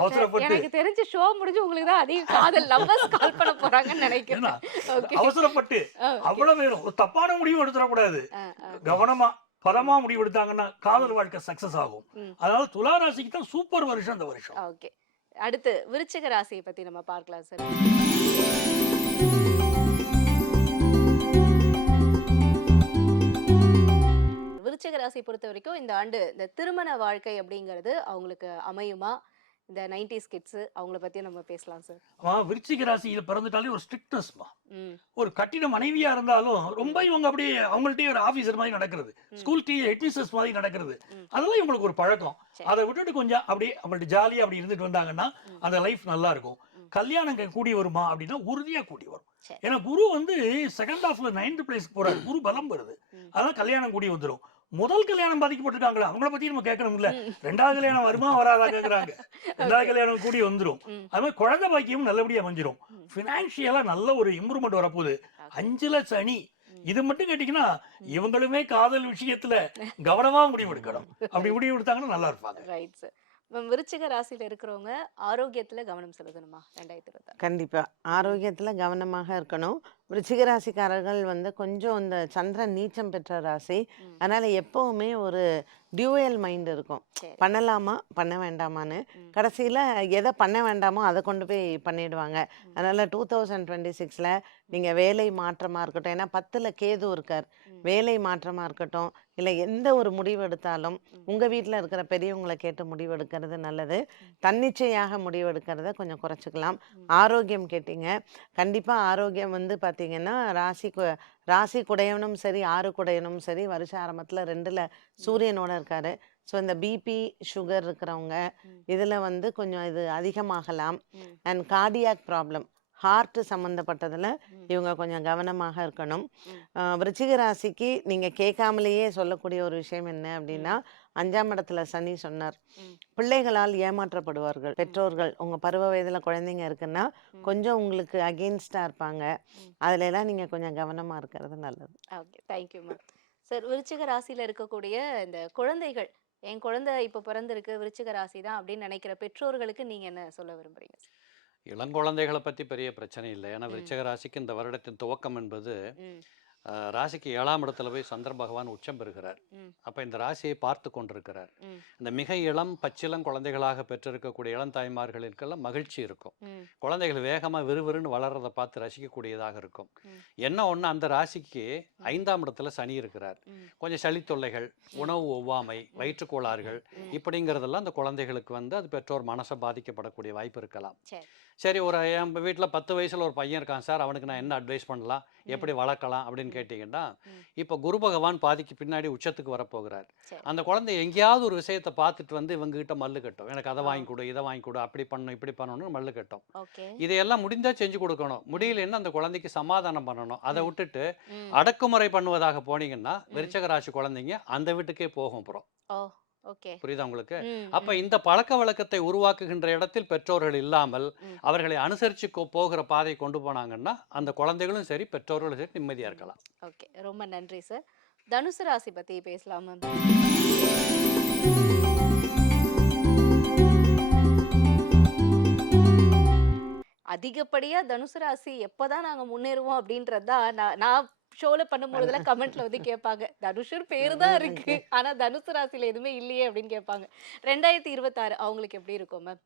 அவசரப்பட்டு எனக்கு தெரிஞ்சு ஷோ முடிஞ்சு உங்களுக்கு தான் அதிக காதல் லவ்வர்ஸ் கால் பண்ண போறாங்கன்னு நினைக்கிறேன். ஏன்னா, ஓகே. அவசரப்பட்டு ஓகே. அவ்வளவு வேணும். ஒரு தப்பான முடிவு எடுத்துடக்கூடாது. ஆ, ஆ. கவனமா பதமா முடிவு எடுத்தாங்கன்னா காதல் வாழ்க்கை சக்சஸ் ஆகும். ம். அதனால துலா ராசிக்கு தான் சூப்பர் வருஷம் இந்த வருஷம். ஓகே. அடுத்து விருச்சிக ராசியை பத்தி நம்ம பார்க்கலாம் சார். விருச்சிக ராசி பொறுத்த வரைக்கும் இந்த ஆண்டு இந்த திருமண வாழ்க்கை அப்படிங்கிறது அவங்களுக்கு அமையுமா? இந்த 90s கிட்ஸ் அவங்கள பத்தி நம்ம பேசலாம் சார். விருச்சிக ராசியில பிறந்துட்டாலே ஒரு ஸ்ட்ரிக்ட்னஸ்மா. ம். ஒரு கட்டிட மனைவியா இருந்தாலும் ரொம்ப இவங்க அப்படியே அவங்கள்ட்டயே ஒரு ஆபீசர் மாதிரி நடக்கிறது, ஸ்கூல் ஹெட்மிஸ்டர்ஸ் மாதிரி நடக்கிறது, ம். அதெல்லாம் இவங்களுக்கு ஒரு பழக்கம். சரி. அதை விட்டுட்டு கொஞ்சம் அப்படியே அவங்கள்ட்ட ஜாலியா அப்படி இருந்துட்டு வந்தாங்கன்னா அந்த லைஃப் நல்லா இருக்கும். கல்யாணம் கூடி வருமா அப்படின்னா உறுதியா கூடி வரும். சரி. ஏன்னா குரு வந்து செகண்ட் ஹாஃப்ல 9th பிளேஸ்க்கு போறாரு. குரு பலம் வருது. ம். அதான் கல்யாணம் கூடி வந்துடும். முதல் கல்யாணம் பாதிக்கப்பட்டிருக்காங்களா அவங்கள பத்தி நம்ம கேட்கணும்ல. 2வது கல்யாணம் வருமா வராதாங்கிறாங்க. 2வது கல்யாணம் கூடி வந்துடும். ம். அது மாதிரி குழந்தை பாக்கியம் நல்லபடியா அமைஞ்சிரும். ம். பினான்சியலா நல்ல ஒரு இம்ப்ரூவ்மெண்ட் வரப்போகுது. ஓகே. 5ல சனி. இது மட்டும் கேட்டீங்கன்னா இவங்களுமே காதல் விஷயத்துல கவனமா முடிவு எடுக்கணும். அப்படி முடிவு எடுத்தாங்கன்னா நல்லா இருப்பாங்க. Right sir. விருச்சிக ராசியில இருக்கிறவங்க ஆரோக்கியத்துல கவனம் செலுத்தணுமா 2026? கண்டிப்பா. ஆரோக்கியத்துல கவனமாக இருக்கணும். விருச்சிக ராசிக்காரர்கள் வந்து கொஞ்சம் இந்த சந்திரன் நீச்சம் பெற்ற ராசி. ம். அதனால எப்பவுமே ஒரு டியூயல் மைண்ட் இருக்கும். சரி. பண்ணலாமா? பண்ண வேண்டாமான்னு. ம். கடைசியில எத பண்ண வேண்டாமோ அத கொண்டு போய் பண்ணிடுவாங்க. ம். அதனால 2026ல நீங்க வேலை மாற்றமா இருக்கட்டும். ஏன்னா 10ல கேது இருக்கார். ம். வேலை மாற்றமா இருக்கட்டும், இல்ல எந்த ஒரு முடிவு எடுத்தாலும் ம். உங்க வீட்ல இருக்கிற பெரியவங்கள கேட்டு முடிவு எடுக்கிறது நல்லது. தன்னிச்சையாக முடிவு எடுக்கிறத கொஞ்சம் குறைச்சுக்கலாம். ம். ஆரோக்கியம் கேட்டீங்க. கண்டிப்பா ஆரோக்கியம் வந்து பார்த்தீங்கன்னா, ராசி குடையவனும் சரி, 6 குடையவனும் சரி, வருஷ ஆரம்பத்துல 2ல சூரியனோட இருக்காரு. ஸோ இந்த பிபி, சுகர் இருக்கிறவங்க, ம். இதுல வந்து கொஞ்சம் இது அதிகமாகலாம். ம். அண்ட் கார்டியாக் ப்ராப்ளம், ஹார்ட் சம்மந்தப்பட்டதுல ம். இவங்க கொஞ்சம் கவனமாக இருக்கணும். ம். விருச்சிக ராசிக்கு நீங்க கேட்காமலேயே சொல்லக்கூடிய ஒரு விஷயம் என்ன அப்படின்னா, ம். 5ஆம் இடத்துல சனி சொன்னார். ம். பிள்ளைகளால் ஏமாற்றப்படுவார்கள். பெற்றோர்கள் உங்க பருவ வயதுல குழந்தைங்க இருக்குன்னா, ம். கொஞ்சம் உங்களுக்கு அகெயின்ஸ்டா இருப்பாங்க. ம். அதுல எல்லாம் நீங்க கொஞ்சம் கவனமா இருக்கிறது நல்லது. ஓகே. Thank you ma'am. சார், விருச்சிக ராசியில இருக்கக்கூடிய இந்த குழந்தைகள், என் குழந்தை இப்போ பிறந்திருக்கு விருச்சிக ராசி தான் அப்படின்னு நினைக்கிற பெற்றோர்களுக்கு நீங்க என்ன சொல்ல விரும்புறீங்க? இளங்குழந்தைகளை பற்றி பெரிய பிரச்சனை இல்லை. ஏன்னா ம். விருச்சிக ராசிக்கு இந்த வருடத்தின் துவக்கம் என்பது ம். ராசிக்கு 7ஆம் இடத்துல போய் சந்திர பகவான் உச்சம் பெறுகிறார். ம். அப்போ இந்த ராசியை பார்த்து கொண்டிருக்கிறார். ம். இந்த மிக இளம் பச்சிளம் குழந்தைகளாக பெற்றிருக்கக்கூடிய இளம் தாய்மார்களுக்கெல்லாம் மகிழ்ச்சி இருக்கும். ம். குழந்தைகள் வேகமாக விறுவிறுன்னு வளர்றதை பார்த்து ரசிக்கக்கூடியதாக இருக்கும். ம். என்ன ஒன்று, அந்த ராசிக்கு 5ஆம் இடத்துல சனி இருக்கிறார். ம். கொஞ்சம் சளி தொல்லைகள், உணவு ஒவ்வாமை, வயிற்றுக்கோளாறுகள் ம். இப்படிங்கிறதெல்லாம் அந்த குழந்தைகளுக்கு வந்து அது பெற்றோர் மனசை பாதிக்கப்படக்கூடிய வாய்ப்பு இருக்கலாம். சரி. சரி, என் வீட்டில் 10 வயசில் ஒரு பையன் இருக்கான் சார், அவனுக்கு நான் என்ன அட்வைஸ் பண்ணலாம், எப்படி வளர்க்கலாம் அப்படின்னு கேட்டிங்கன்னா, இப்போ குரு பகவான் பாதிக்கு பின்னாடி உச்சத்துக்கு வரப்போகிறார். சரி. அந்த குழந்தை எங்கேயாவது ஒரு விஷயத்தை பார்த்துட்டு வந்து இவங்ககிட்ட மல்லு கட்டும். எனக்கு அதை வாங்கி கொடு, இதை வாங்கி கொடு, அப்படி பண்ணணும், இப்படி பண்ணணும்னு மல்லு கட்டும். ஓகே. இதையெல்லாம் முடிந்தா செஞ்சு கொடுக்கணும். முடியலன்னா அந்த குழந்தைக்கு சமாதானம் பண்ணணும். அதை விட்டுட்டு ம். அடக்குமுறை பண்ணுவதாக போனீங்கன்னா விருச்சிக ராசி குழந்தைங்க அந்த வீட்டுக்கே போகும். அப்புறம் ஓ, ஓகே. புரியுதா உங்களுக்கு? ம். அப்ப இந்த பழக்க வழக்கத்தை உருவாக்குகின்ற இடத்தில் பெற்றோர்கள் இல்லாமல் ம். அவர்களை அனுசரிச்சு போகிற பாதை கொண்டு போனாங்கன்னா அந்த குழந்தைகளும் சரி, பெற்றோர்களும் சரி நிம்மதியா இருக்கலாம். ஓகே. ரொம்ப நன்றி சார். தனுசு ராசி பத்தி பேசலாம் மேம். அதிகப்படியா தனுசு ராசி எப்பதான் நாங்க முன்னேறுவோம் அப்படின்றதுதான் நான் ஷோல பண்ணும்போதெல்லாம் கமெண்ட்ல வந்து கேட்பாங்க. தனுஷர் பேரு தான் இருக்கு, ஆனா தனுசு ராசியில எதுவுமே இல்லையே அப்படின்னு கேட்பாங்க. 2026 அவங்களுக்கு எப்படி இருக்கும் மேம்?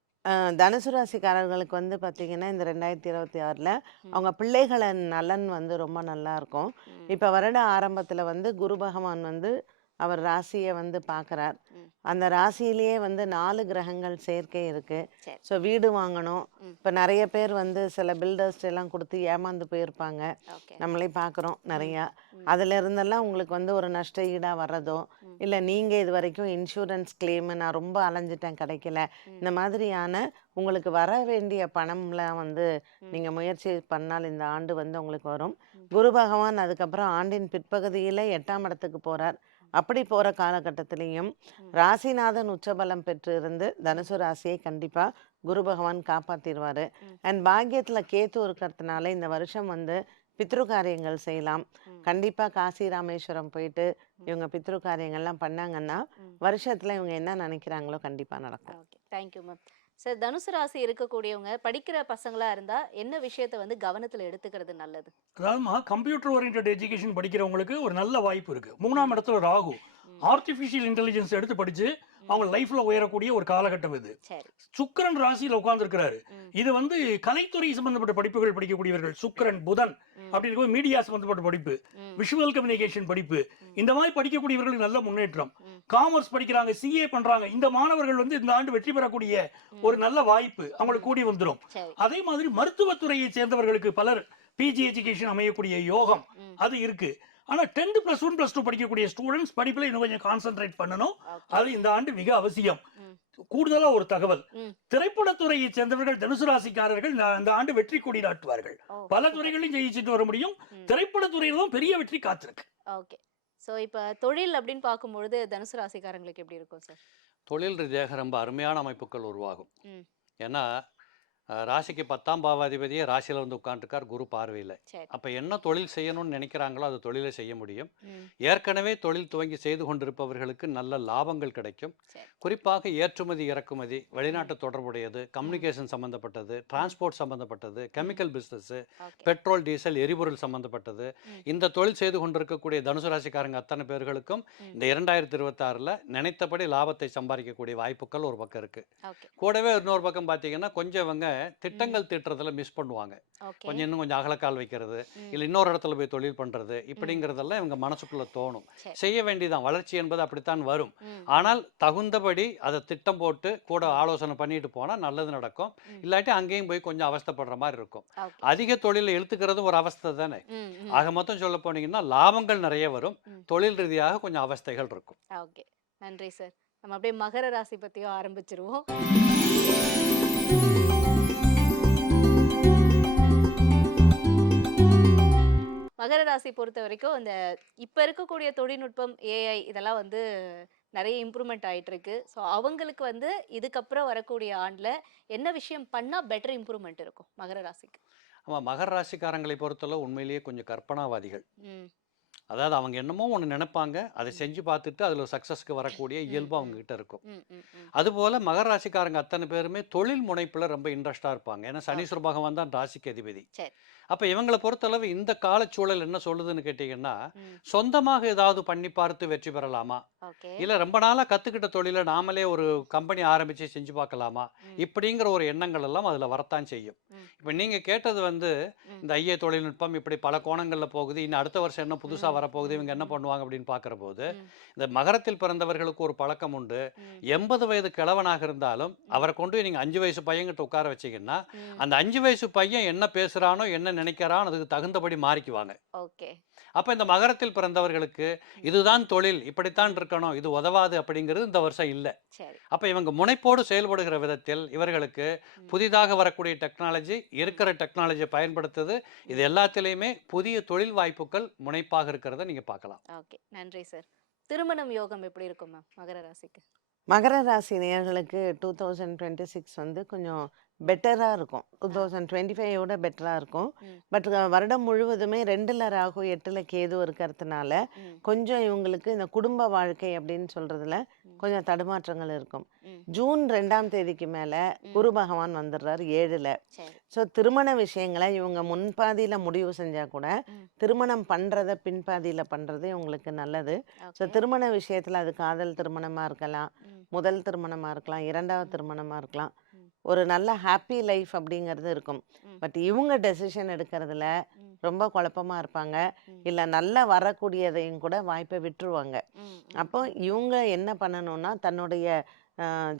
தனுசு ராசிக்காரர்களுக்கு வந்து பார்த்தீங்கன்னா, இந்த 2026ல ம். அவங்க பிள்ளைகளின் நலன் வந்து ரொம்ப நல்லா இருக்கும். ம். இப்ப வருட ஆரம்பத்துல வந்து குரு பகவான் வந்து அவர் ராசிய வந்து பார்க்குறார். ம். அந்த ராசியிலேயே வந்து 4 கிரகங்கள் சேர்க்கை இருக்கு. சரி. ஸோ வீடு வாங்கணும். ம். இப்ப நெறைய பேர் வந்து சில பில்டர்ஸ் எல்லாம் குடுத்து ஏமாந்து போயிருப்பாங்க. ஓகே. நம்மளே பார்க்குறோம் நெறையா. ம். அதுல இருந்தெல்லாம் உங்களுக்கு வந்து ஒரு நஷ்ட ஈடா வர்றதோ, ம். இல்ல நீங்க இதுவரைக்கும் இன்சூரன்ஸ் கிளைம் நான் ரொம்ப அலைஞ்சிட்டேன் கிடைக்கல. ம். இந்த மாதிரியான உங்களுக்கு வர வேண்டிய பணம்லாம் வந்து ம். நீங்க முயற்சி பண்ணால் இந்த ஆண்டு வந்து உங்களுக்கு வரும். ம். குரு பகவான் அதுக்கப்புறம் ஆண்டின் பிற்பகுதியில 8ஆம் இடத்துக்கு போறார். அப்படி போற காலகட்டத்திலையும் ம். ராசிநாதன் உச்சபலம் பெற்று இருந்து தனுசு ராசியை கண்டிப்பா குரு பகவான் காப்பாத்திடுவாரு. ம். அண்ட் பாக்கியத்துல கேத்து இருக்கிறதுனால இந்த வருஷம் வந்து பித்ரு காரியங்கள் செய்யலாம். ம். கண்டிப்பா காசி ராமேஸ்வரம் போயிட்டு இவங்க பித்ரு காரியங்கள்லாம் பண்ணாங்கன்னா ம். வருஷத்துல இவங்க என்ன நினைக்கிறாங்களோ கண்டிப்பா நடக்கும். ஓகே. Thank you ma'am. சார், தனுசு ராசி இருக்கக்கூடியவங்க படிக்கிற பசங்களா இருந்தா என்ன விஷயத்தை வந்து கவனத்துல எடுத்துக்கிறது நல்லது? அதாவதுமா கம்ப்யூட்டர் ஓரியன்ட் எஜுகேஷன் படிக்கிறவங்களுக்கு ஒரு நல்ல வாய்ப்பு இருக்கு. 3ஆம் இடத்துல ராகு ம். ஆர்டிஃபிஷியல் இன்டெலிஜென்ஸ் எடுத்து படிச்சு அவங்க லைஃப்ல உயரக்கூடிய ஒரு காலகட்டம் இது. சரி. சுக்கிரன் ராசியில உட்கார்ந்துருக்கிறாரு. ம். இது வந்து கலைத்துறை சம்பந்தப்பட்ட படிப்புகள் படிக்கக்கூடியவர்கள். சுக்கிரன் புதன் ம். அப்படி இருக்கும் மீடியா சம்பந்தப்பட்ட படிப்பு, ம். விஷுவல் கம்யூனிகேஷன் படிப்பு, இந்த மாதிரி படிக்கக்கூடியவர்களுக்கு நல்ல முன்னேற்றம். ம். காமர்ஸ் படிக்கிறாங்க, சிஏ பண்றாங்க, இந்த மாணவர்கள் வந்து இந்த ஆண்டு வெற்றி பெறக்கூடிய ஒரு நல்ல வாய்ப்பு அவங்களுக்கு கூடி வந்துடும். சரி. அதே மாதிரி மருத்துவத்துறையை சேர்ந்தவர்களுக்கு பலர் பிஜி எஜுகேஷன் அமையக்கூடிய யோகம் ம். அது இருக்கு. ஆனா 10th +1 +2 படிக்கக்கூடிய ஸ்டூடெண்ட்ஸ் படிப்புல இன்னும் கொஞ்சம் கான்சென்ட்ரேட் பண்ணணும். ஓகே. அது இந்த ஆண்டு மிக அவசியம். ம். கூடுதலா ஒரு தகவல், ம். திரைப்படத்துறையை சேர்ந்தவர்கள் தனுசு ராசிக்காரர்கள் இந்த ஆண்டு வெற்றி கொடி நாட்டுவார்கள். ஓ, பல சூப்பர். துறைகளையும் ஜெயிச்சுட்டு வர முடியும். ம். திரைப்படத்துறையில தான் பெரிய வெற்றி காத்திருக்கு. ஓகே. சோ இப்ப தொழில் அப்படின்னு பார்க்கும்பொழுது தனுசு ராசிக்காரங்களுக்கு எப்படி இருக்கும் சார்? தொழில் ரீதியாக ரொம்ப அருமையான அமைப்புகள் உருவாகும். ம். ஏன்னா ராசிக்கு 10ஆம் பாவாதிபதியே ராசியில் வந்து உட்காந்துருக்கார் குரு பார்வையில். சரி. அப்போ என்ன தொழில் செய்யணும்னு நினைக்கிறாங்களோ அது தொழிலை செய்ய முடியும். ம். ஏற்கனவே தொழில் துவங்கி செய்து கொண்டிருப்பவர்களுக்கு நல்ல லாபங்கள் கிடைக்கும். சரி. குறிப்பாக ஏற்றுமதி இறக்குமதி, வெளிநாட்டு தொடர்புடையது, கம்யூனிகேஷன் சம்மந்தப்பட்டது, டிரான்ஸ்போர்ட் சம்மந்தப்பட்டது, chemical business, okay. Petrol diesel எரிபொருள் சம்மந்தப்பட்டது, இந்த தொழில் செய்து கொண்டிருக்கக்கூடிய தனுசு ராசிக்காரங்க அத்தனை பேர்களுக்கும் இந்த 2026ல் நினைத்தபடி லாபத்தை சம்பாதிக்கக்கூடிய வாய்ப்புகள் ஒரு பக்கம் இருக்குது. ஓகே. கூடவே இன்னொரு பக்கம் பார்த்தீங்கன்னா கொஞ்சம் இவங்க திட்டங்கள் தீட்டுறதுல மிஸ் பண்ணுவாங்க. ஓகே. கொஞ்சம் கொஞ்சம் அகலக்கால் வைக்கிறது, ம். இல்லை இன்னொரு இடத்துல போய் தொழில் பண்ணுறது, இப்படிங்கிறதெல்லாம் இவங்க மனசுக்குள்ளே தோணும். சரி. செய்ய வேண்டியதான், வளர்ச்சி என்பது அப்படித்தான் வரும். ம். ஆனால் தகுந்தபடி அதை திட்டம் போட்டு கூட ஆலோசனை பண்ணிட்டு போனால் நல்லது நடக்கும். இல்லாட்டி அங்கேயும் போய் கொஞ்சம் அவஸ்தைப்படுற மாதிரி இருக்கும். ஓகே. அதிக தொழிலை இழுத்துக்கிறது ஒரு அவஸ்தை தானே. ம், ம். ஆக மொத்தம் சொல்ல போனீங்கன்னா லாபங்கள் நிறைய வரும், ம். தொழில் ரீதியாக கொஞ்சம் அவஸ்தைகள் இருக்கும். ஓகே. நன்றி சார். நம்ம அப்படியே மகர ராசி பத்தியும் ஆரம்பிச்சிருவோம். மகர ராசி பொறுத்த வரைக்கும் இந்த இப்ப இருக்கக்கூடிய தொழில்நுட்பம் ஏஐ இதெல்லாம் வந்து நிறைய இம்ப்ரூவ்மெண்ட் ஆயிட்டு இருக்கு. ஸோ அவங்களுக்கு வந்து இதுக்கப்புறம் வரக்கூடிய ஆண்டுல என்ன விஷயம் பண்ணா பெட்டர் இம்ப்ரூவ்மெண்ட் இருக்கும் மகர ராசிக்கு? ஆமாம், மகர ராசிக்காரங்களை பொறுத்தளவு உண்மையிலேயே கொஞ்சம் கற்பனாவாதிகள். ம். அதாவது அவங்க என்னமோ ஒன்று நினைப்பாங்க, அதை செஞ்சு பார்த்துட்டு அதில் சக்ஸஸ்க்கு வரக்கூடிய இயல்பு அவங்க கிட்ட இருக்கும். ம், ம், ம். அதுபோல் மகர ராசிக்காரங்க அத்தனை பேருமே தொழில் முனைப்பில் ரொம்ப இன்ட்ரெஸ்டாக இருப்பாங்க. ஏன்னா சனீஸ்வர பகவான் தான் ராசிக்கு அதிபதி. சரி. அப்போ இவங்களை பொறுத்தளவு இந்த காலச்சூழல் என்ன சொல்லுதுன்னு கேட்டிங்கன்னா, ம். சொந்தமாக ஏதாவது பண்ணி பார்த்து வெற்றி பெறலாமா, ஓகே. இல்லை ரொம்ப நாளாக கற்றுக்கிட்ட தொழிலை நாமளே ஒரு கம்பெனி ஆரம்பித்து செஞ்சு பார்க்கலாமா, ம். இப்படிங்கிற ஒரு எண்ணங்கள் எல்லாம் அதில் வரத்தான் செய்யும். ம். இப்போ நீங்கள் கேட்டது வந்து ம். இந்த ஐஏ தொழில்நுட்பம் இப்படி பல கோணங்களில் போகுது, இன்னும் அடுத்த வருஷம் என்ன புதுசாக ம். வரப்போகுது, இவங்க என்ன ம். பண்ணுவாங்க அப்படின்னு பார்க்குற போது, ம். இந்த மகரத்தில் பிறந்தவர்களுக்கு ஒரு பழக்கம் உண்டு. ம். 80 வயது கிழவனாக இருந்தாலும் அவரை கொண்டு போய் நீங்கள் 5 வயசு பையன்கிட்ட உட்கார வச்சிங்கன்னா, ம். அந்த 5 வயசு பையன் என்ன பேசுகிறானோ என்ன நினைக்கிறானோ அதுக்கு தகுந்தபடி மாறிக்குவாங்க. ஓகே. அப்போ இந்த மகரத்தில் பிறந்தவர்களுக்கு இதுதான் தொழில், இப்படித்தான் இருக்கணும், இது உதவாது அப்படிங்கிறது இந்த வருஷம் இல்லை. சரி. அப்போ இவங்க முனைப்போடு செயல்படுகிற விதத்தில் இவர்களுக்கு புதிதாக வரக்கூடிய டெக்னாலஜி, இருக்கிற டெக்னாலஜியை பயன்படுத்துது, இது எல்லாத்திலையுமே புதிய தொழில் வாய்ப்புகள் முனைப்பாக இருக்கிறத நீங்கள் பார்க்கலாம். ஓகே. நன்றி சார். திருமணம் யோகம் எப்படி இருக்கும் மேம் மகர ராசிக்கு? மகர ராசி நேயர்களுக்கு 2026 வந்து கொஞ்சம் பெட்டராக இருக்கும். 2025 பெட்டராக இருக்கும். ம். பட் வருடம் முழுவதுமே 2ல் ராகு 8ல் கேது இருக்கிறதுனால ம். கொஞ்சம் இவங்களுக்கு இந்த குடும்ப வாழ்க்கை அப்படின்னு சொல்றதுல ம். கொஞ்சம் தடுமாற்றங்கள் இருக்கும். ம். ஜூன் 2ஆம் தேதிக்கு மேலே ம். குரு பகவான் வந்துடுறாரு 7ல். சரி. ஸோ திருமண விஷயங்களை இவங்க முன்பாதியில் முடிவு செஞ்சால் கூட ம். திருமணம் பண்ணுறத பின்பாதியில் பண்ணுறது இவங்களுக்கு நல்லது. So okay. திருமண விஷயத்தில் அது காதல் திருமணமாக இருக்கலாம், ம். முதல் திருமணமாக இருக்கலாம், 2வது திருமணமாக இருக்கலாம். ம். ஒரு நல்ல ஹாப்பி லைஃப் அப்படிங்கிறது இருக்கும். ம். பட் இவங்க டெசிஷன் எடுக்கிறதுல ம். ரொம்ப குழப்பமாக இருப்பாங்க. ம். இல்லை நல்லா வரக்கூடியதையும் கூட வாய்ப்பை விட்டுருவாங்க. ம். ம். அப்போ இவங்க என்ன பண்ணணும்னா தன்னுடைய